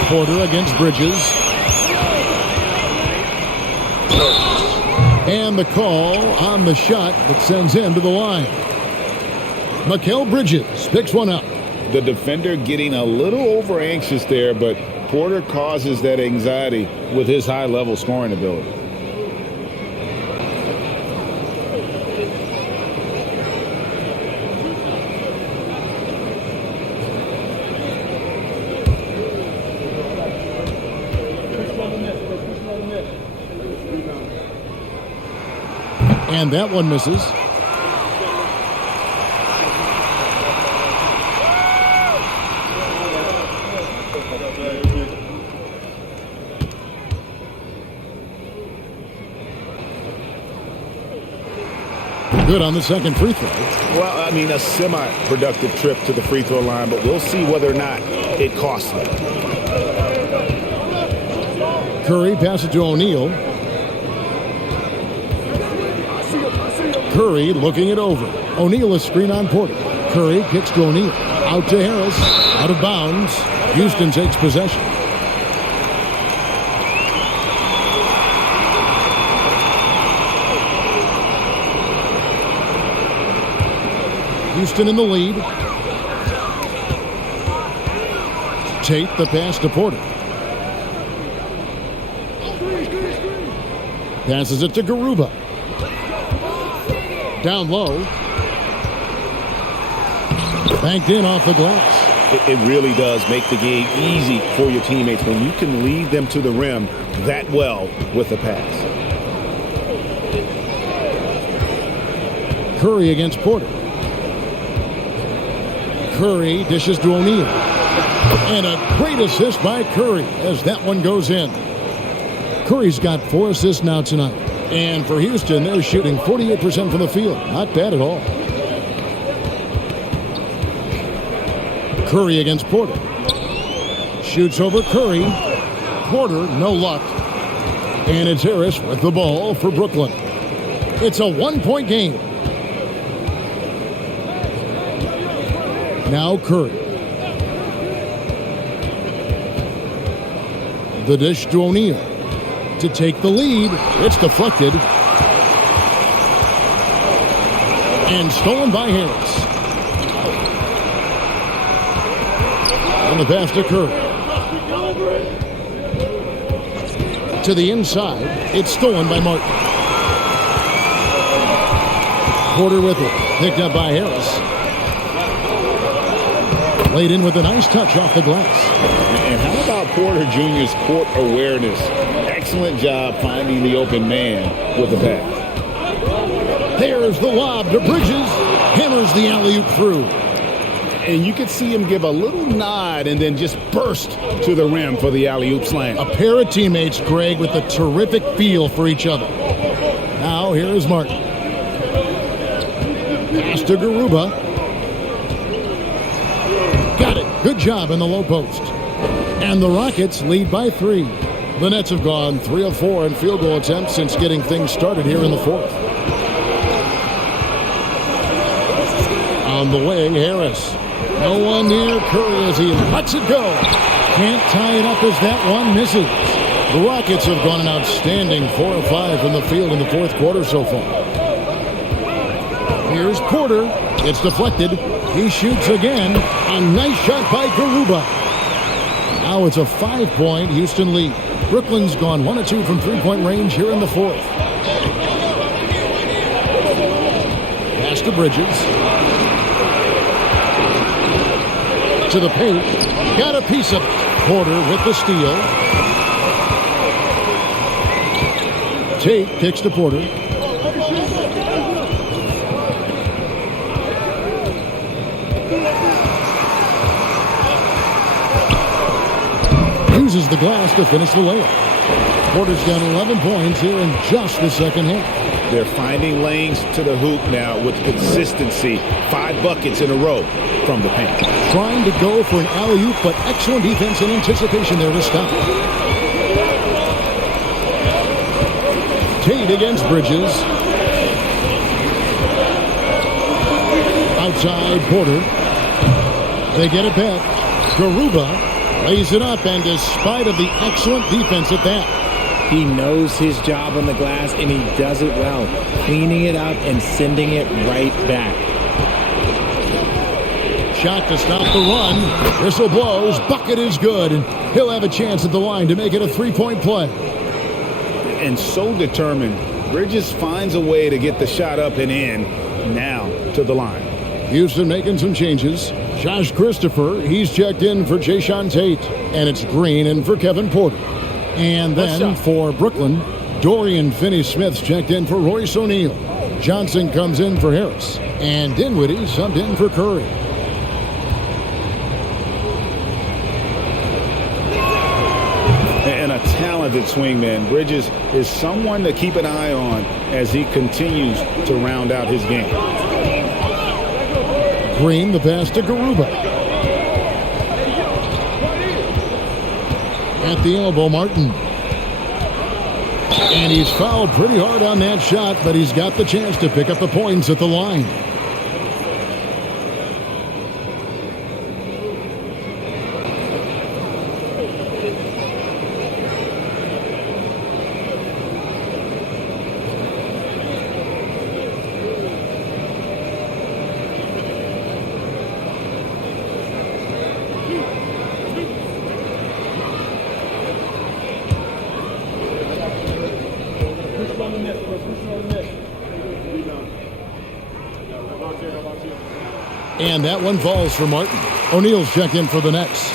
Porter against Bridges. And the call on the shot that sends him to the line. Mikal Bridges picks one up. The defender getting a little over anxious there, but Porter causes that anxiety with his high-level scoring ability. And that one misses. Good on the second free throw. Well, I mean, a semi-productive trip to the free throw line, but we'll see whether or not it costs them. Curry passes to O'Neal. Curry looking it over. O'Neal a screen on Porter. Curry kicks to O'Neal. Out to Harris. Out of bounds. Houston takes possession. Houston in the lead. Tate the pass to Porter. Passes it to Garuba. Down low. Banked in off the glass. It really does make the game easy for your teammates when you can lead them to the rim that well with the pass. Curry against Porter. Curry dishes to O'Neal. And a great assist by Curry as that one goes in. Curry's got 4 assists now tonight. And for Houston, they're shooting 48% from the field. Not bad at all. Curry against Porter. Shoots over Curry. Porter, no luck. And it's Harris with the ball for Brooklyn. It's a 1-point game. Now Curry. The dish to O'Neal. To take the lead. It's deflected. And stolen by Harris. And the pass to Curry. To the inside. It's stolen by Martin. Porter with it. Picked up by Harris. Laid in with a nice touch off the glass. And how about Porter Jr.'s court awareness? Excellent job finding the open man with the pass. There's the lob to Bridges. Hammers the alley-oop through. And you could see him give a little nod and then just burst to the rim for the alley-oop slam. A pair of teammates, Greg, with a terrific feel for each other. Now here is Martin. Pass to Garuba. Got it. Good job in the low post. And the Rockets lead by 3. The Nets have gone 3 of 4 in field goal attempts since getting things started here in the 4th. On the way, Harris. No one near Curry as he lets it go. Can't tie it up as that one misses. The Rockets have gone an outstanding 4 of 5 from the field in the 4th quarter so far. Here's Porter. It's deflected. He shoots again. A nice shot by Garuba. Now it's a 5-point Houston lead. Brooklyn's gone 1 of 2 from 3-point range here in the 4th. Pass to Bridges. To the paint. Got a piece of it. Porter with the steal. Tate kicks to Porter. Uses the glass to finish the layup. Porter's got 11 points here in just the second half. They're finding lanes to the hoop now with consistency. 5 buckets in a row from the paint. Trying to go for an alley-oop, but excellent defense and anticipation there to stop. Tate against Bridges. Outside Porter. They get it back. Garuba lays it up, and despite of the excellent defense at that, He knows his job on the glass, and he does it well, cleaning it up and sending it right back. Shot to stop the run. Whistle blows. Bucket is good, and he'll have a chance at the line to make it a three-point play. And so determined, Bridges finds a way to get the shot up and in, now to the line. Houston making some changes. Josh Christopher, he's checked in for Jayshawn Tate. And it's Green in for Kevin Porter. And then for Brooklyn, Dorian Finney-Smith's checked in for Royce O'Neal. Johnson comes in for Harris. And Dinwiddie subbed in for Curry. And a talented swingman. Bridges is someone to keep an eye on as he continues to round out his game. Green, the pass to Garuba. At the elbow, Martin. And he's fouled pretty hard on that shot, but he's got the chance to pick up the points at the line. And that one falls for Martin. O'Neal's checked in for the Nets.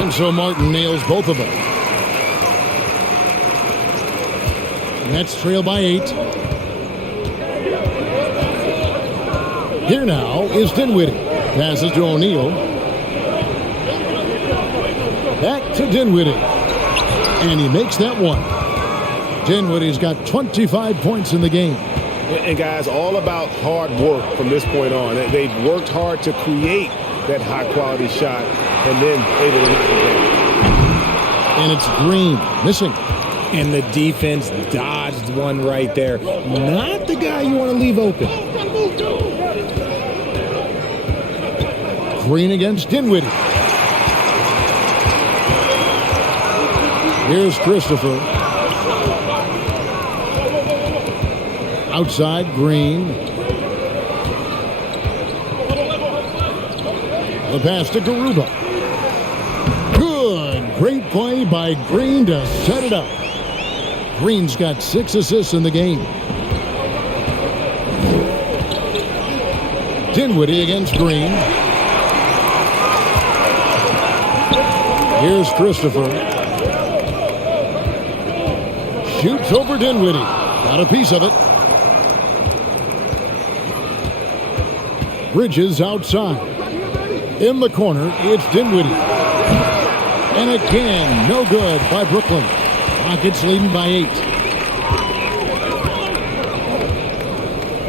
And so Martin nails both of them. Nets trail by 8. Here now is Dinwiddie. Passes to O'Neal. Back to Dinwiddie. And he makes that one. Dinwiddie's got 25 points in the game. And guys, all about hard work from this point on. They've worked hard to create that high-quality shot and then able to knock it down. And it's Green missing. And the defense dodged one right there. Not the guy you want to leave open. Green against Dinwiddie. Here's Christopher. Outside, Green. The pass to Garuba. Good. Great play by Green to set it up. Green's got 6 assists in the game. Dinwiddie against Green. Here's Christopher. Shoots over Dinwiddie. Got a piece of it. Bridges outside. In the corner, it's Dinwiddie. And again, no good by Brooklyn. Rockets leading by 8.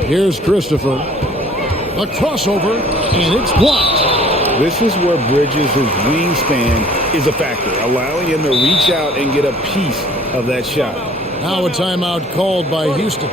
Here's Christopher. A crossover, and it's blocked. This is where Bridges' wingspan is a factor, allowing him to reach out and get a piece of that shot. Now a timeout called by Houston.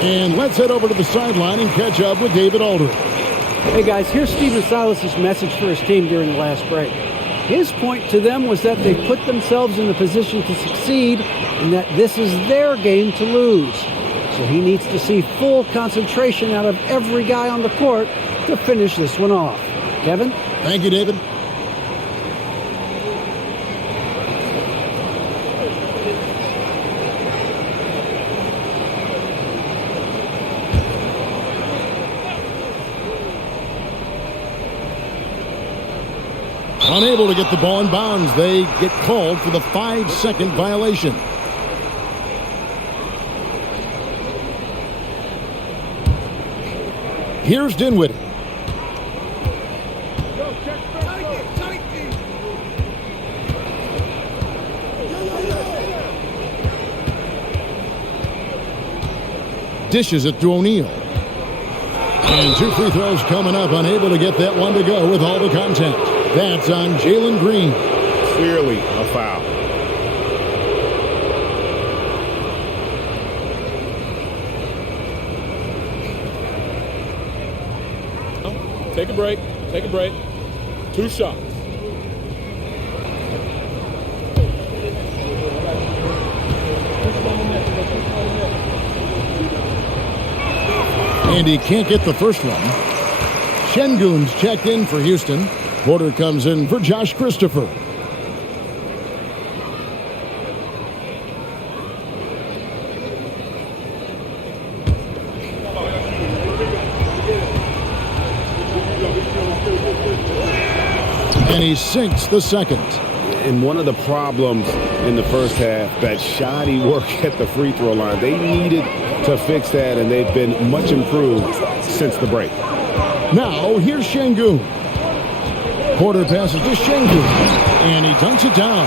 And let's head over to the sideline and catch up with David Aldridge. Hey guys, here's Stephen Silas's message for his team during the last break. His point to them was that they put themselves in a position to succeed and that this is their game to lose. So he needs to see full concentration out of every guy on the court to finish this one off. Kevin? Thank you, David. Unable to get the ball in bounds. They get called for the 5-second violation. Here's Dinwiddie. Dishes it to O'Neal. And 2 free throws coming up. Unable to get that one to go with all the contact. That's on Jalen Green. Clearly a foul. Take a break. Take a break. 2 shots. And he can't get the first one. Şengün's checked in for Houston. Porter comes in for Josh Christopher. And he sinks the second. And one of the problems in the first half, that shoddy work at the free throw line. They needed to fix that, and they've been much improved since the break. Now, here's Şengün. Porter passes to Şengün, and he dunks it down.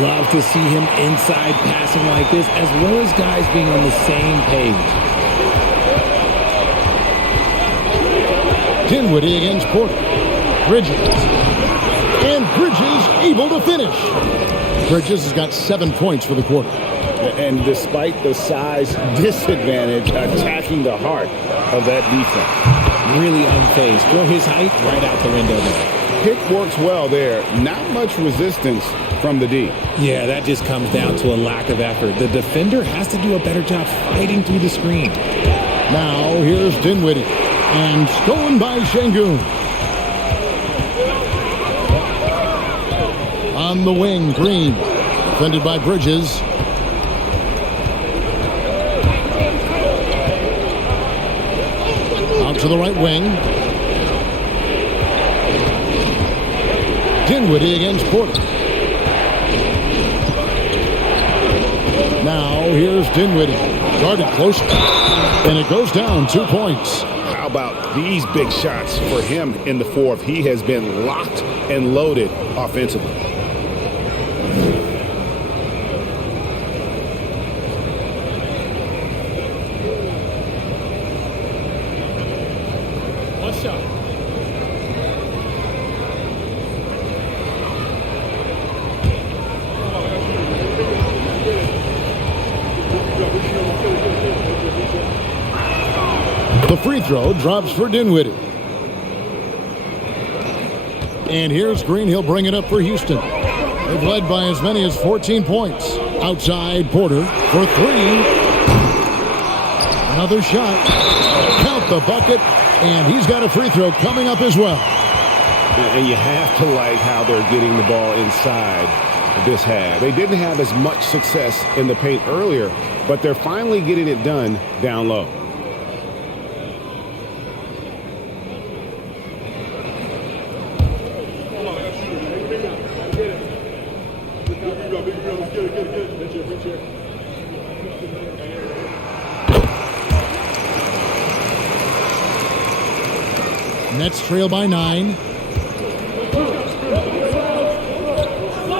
Love to see him inside passing like this, as well as guys being on the same page. Dinwiddie against Porter. Bridges. And Bridges able to finish. Bridges has got 7 points for the quarter. And despite the size disadvantage, attacking the heart of that defense. Really unfazed. Throw his height right out the window there. Pick works well there. Not much resistance from the D. Yeah, that just comes down to a lack of effort. The defender has to do a better job fighting through the screen. Now here's Dinwiddie. And stolen by Şengün. On the wing, Green. Defended by Bridges. Out to the right wing. Dinwiddie against Porter. Now here's Dinwiddie. Guarded close. And it goes down 2 points. How about these big shots for him in the fourth? He has been locked and loaded offensively. The free throw drops for Dinwiddie. And here's Green. He'll bring it up for Houston. They've led by as many as 14 points. Outside Porter for 3. Another shot. Count the bucket. And he's got a free throw coming up as well. And you have to like how they're getting the ball inside this half. They didn't have as much success in the paint earlier, but they're finally getting it done down low. Nets trail by 9.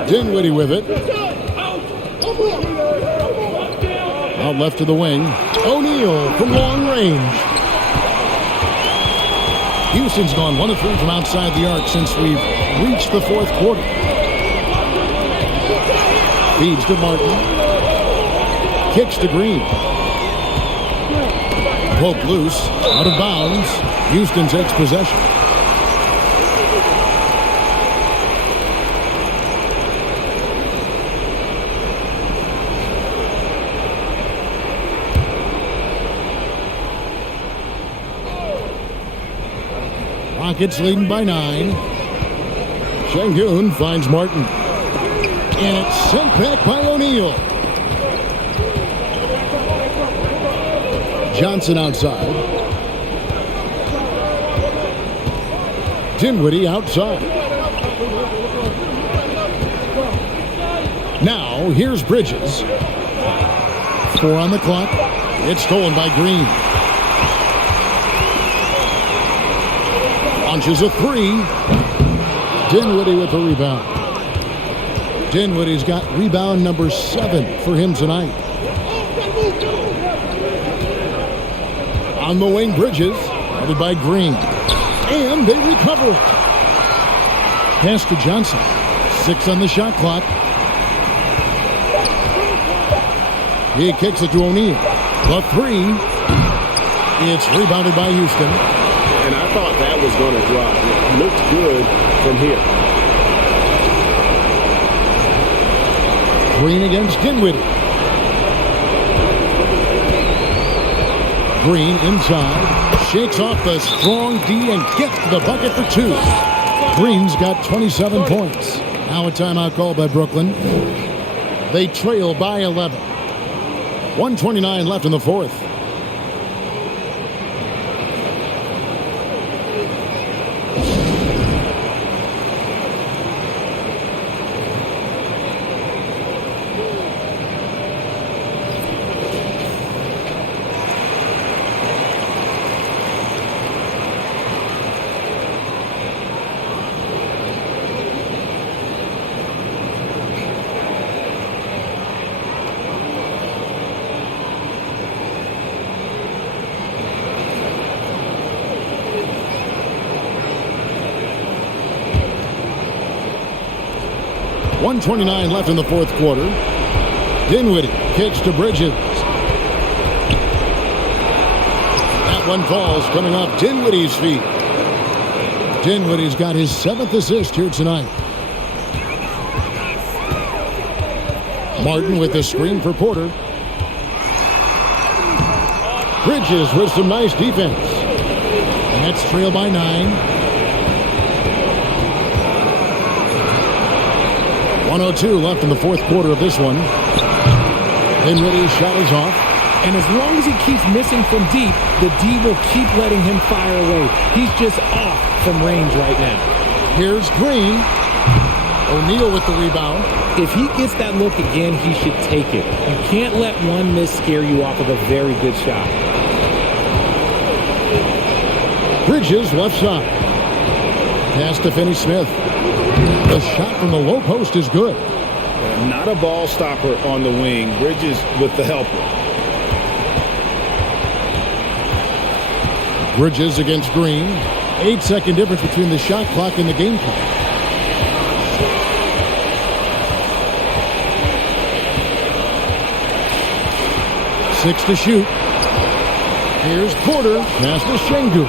Dinwiddie with it. Out left to the wing. O'Neal from long range. Houston's gone 1 of 3 from outside the arc since we've reached the fourth quarter. Feeds to Martin. Kicks to Green. Poked loose. Out of bounds. Houston takes possession. Rockets leading by 9. Şengün finds Martin. And it's sent back by O'Neal. Johnson outside. Dinwiddie outside. Now, here's Bridges. 4 on the clock. It's stolen by Green. Launches a three. Dinwiddie with the rebound. Dinwiddie's got rebound number 7 for him tonight. On the wing, Bridges, headed by Green. And they recover it. Pass to Johnson. 6 on the shot clock. He kicks it to O'Neal. The three. It's rebounded by Houston. And I thought that was going to drop. It looked good from here. Green against Dinwiddie. Green inside. Shakes off the strong D and gets to the bucket for 2. Green's got 27 points. Now a timeout called by Brooklyn. They trail by 11. 1:29 left in the fourth. .29 left in the fourth quarter. Dinwiddie kicks to Bridges. That one falls coming off Dinwiddie's feet. Dinwiddie's got his 7th assist here tonight. Martin with the screen for Porter. Bridges with some nice defense. Nets trail by 9. 1:02 left in the fourth quarter of this one. Dinwiddie's shot is off. And as long as he keeps missing from deep, the D will keep letting him fire away. He's just off from range right now. Here's Green. O'Neal with the rebound. If he gets that look again, he should take it. You can't let one miss scare you off of a very good shot. Bridges left side. Pass to Finney-Smith. The shot from the low post is good. Not a ball stopper on the wing. Bridges with the helper. Bridges against Green. 8-second difference between the shot clock and the game clock. Six to shoot. Here's Porter. Pass to Şengün.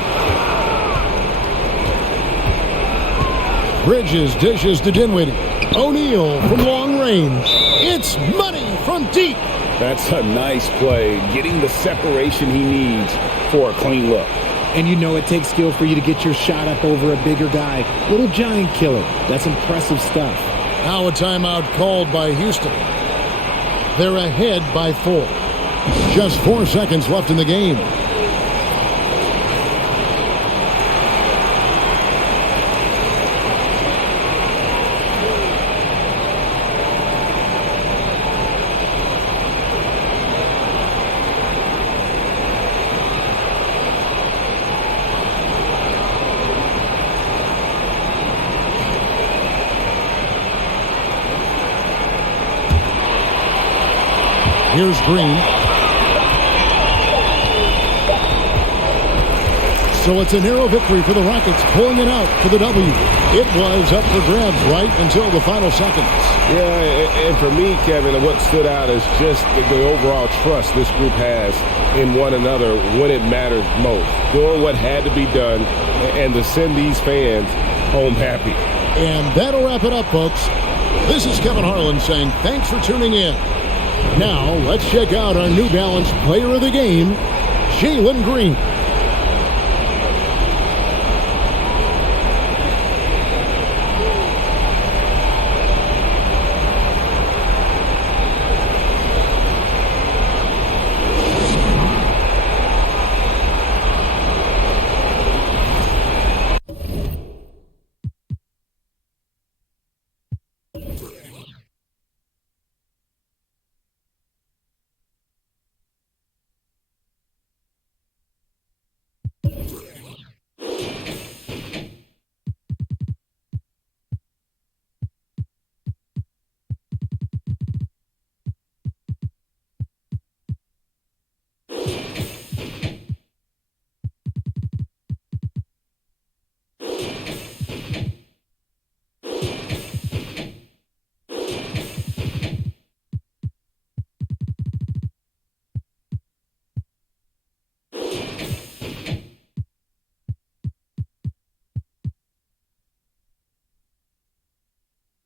Bridges dishes to Dinwiddie. O'Neal from long range. It's money from deep. That's a nice play. Getting the separation he needs for a clean look. And you know it takes skill for you to get your shot up over a bigger guy. Little giant killer. That's impressive stuff. Now a timeout called by Houston. They're ahead by 4. Just 4 seconds left in the game. Here's Green. So it's a narrow victory for the Rockets, pulling it out for the W. It was up for grabs right until the final seconds. Yeah, and for me, Kevin, what stood out is just the overall trust this group has in one another when it matters most. Doing what had to be done and to send these fans home happy. And that'll wrap it up, folks. This is Kevin Harlan saying thanks for tuning in. Now, let's check out our New Balance player of the game, Jalen Green.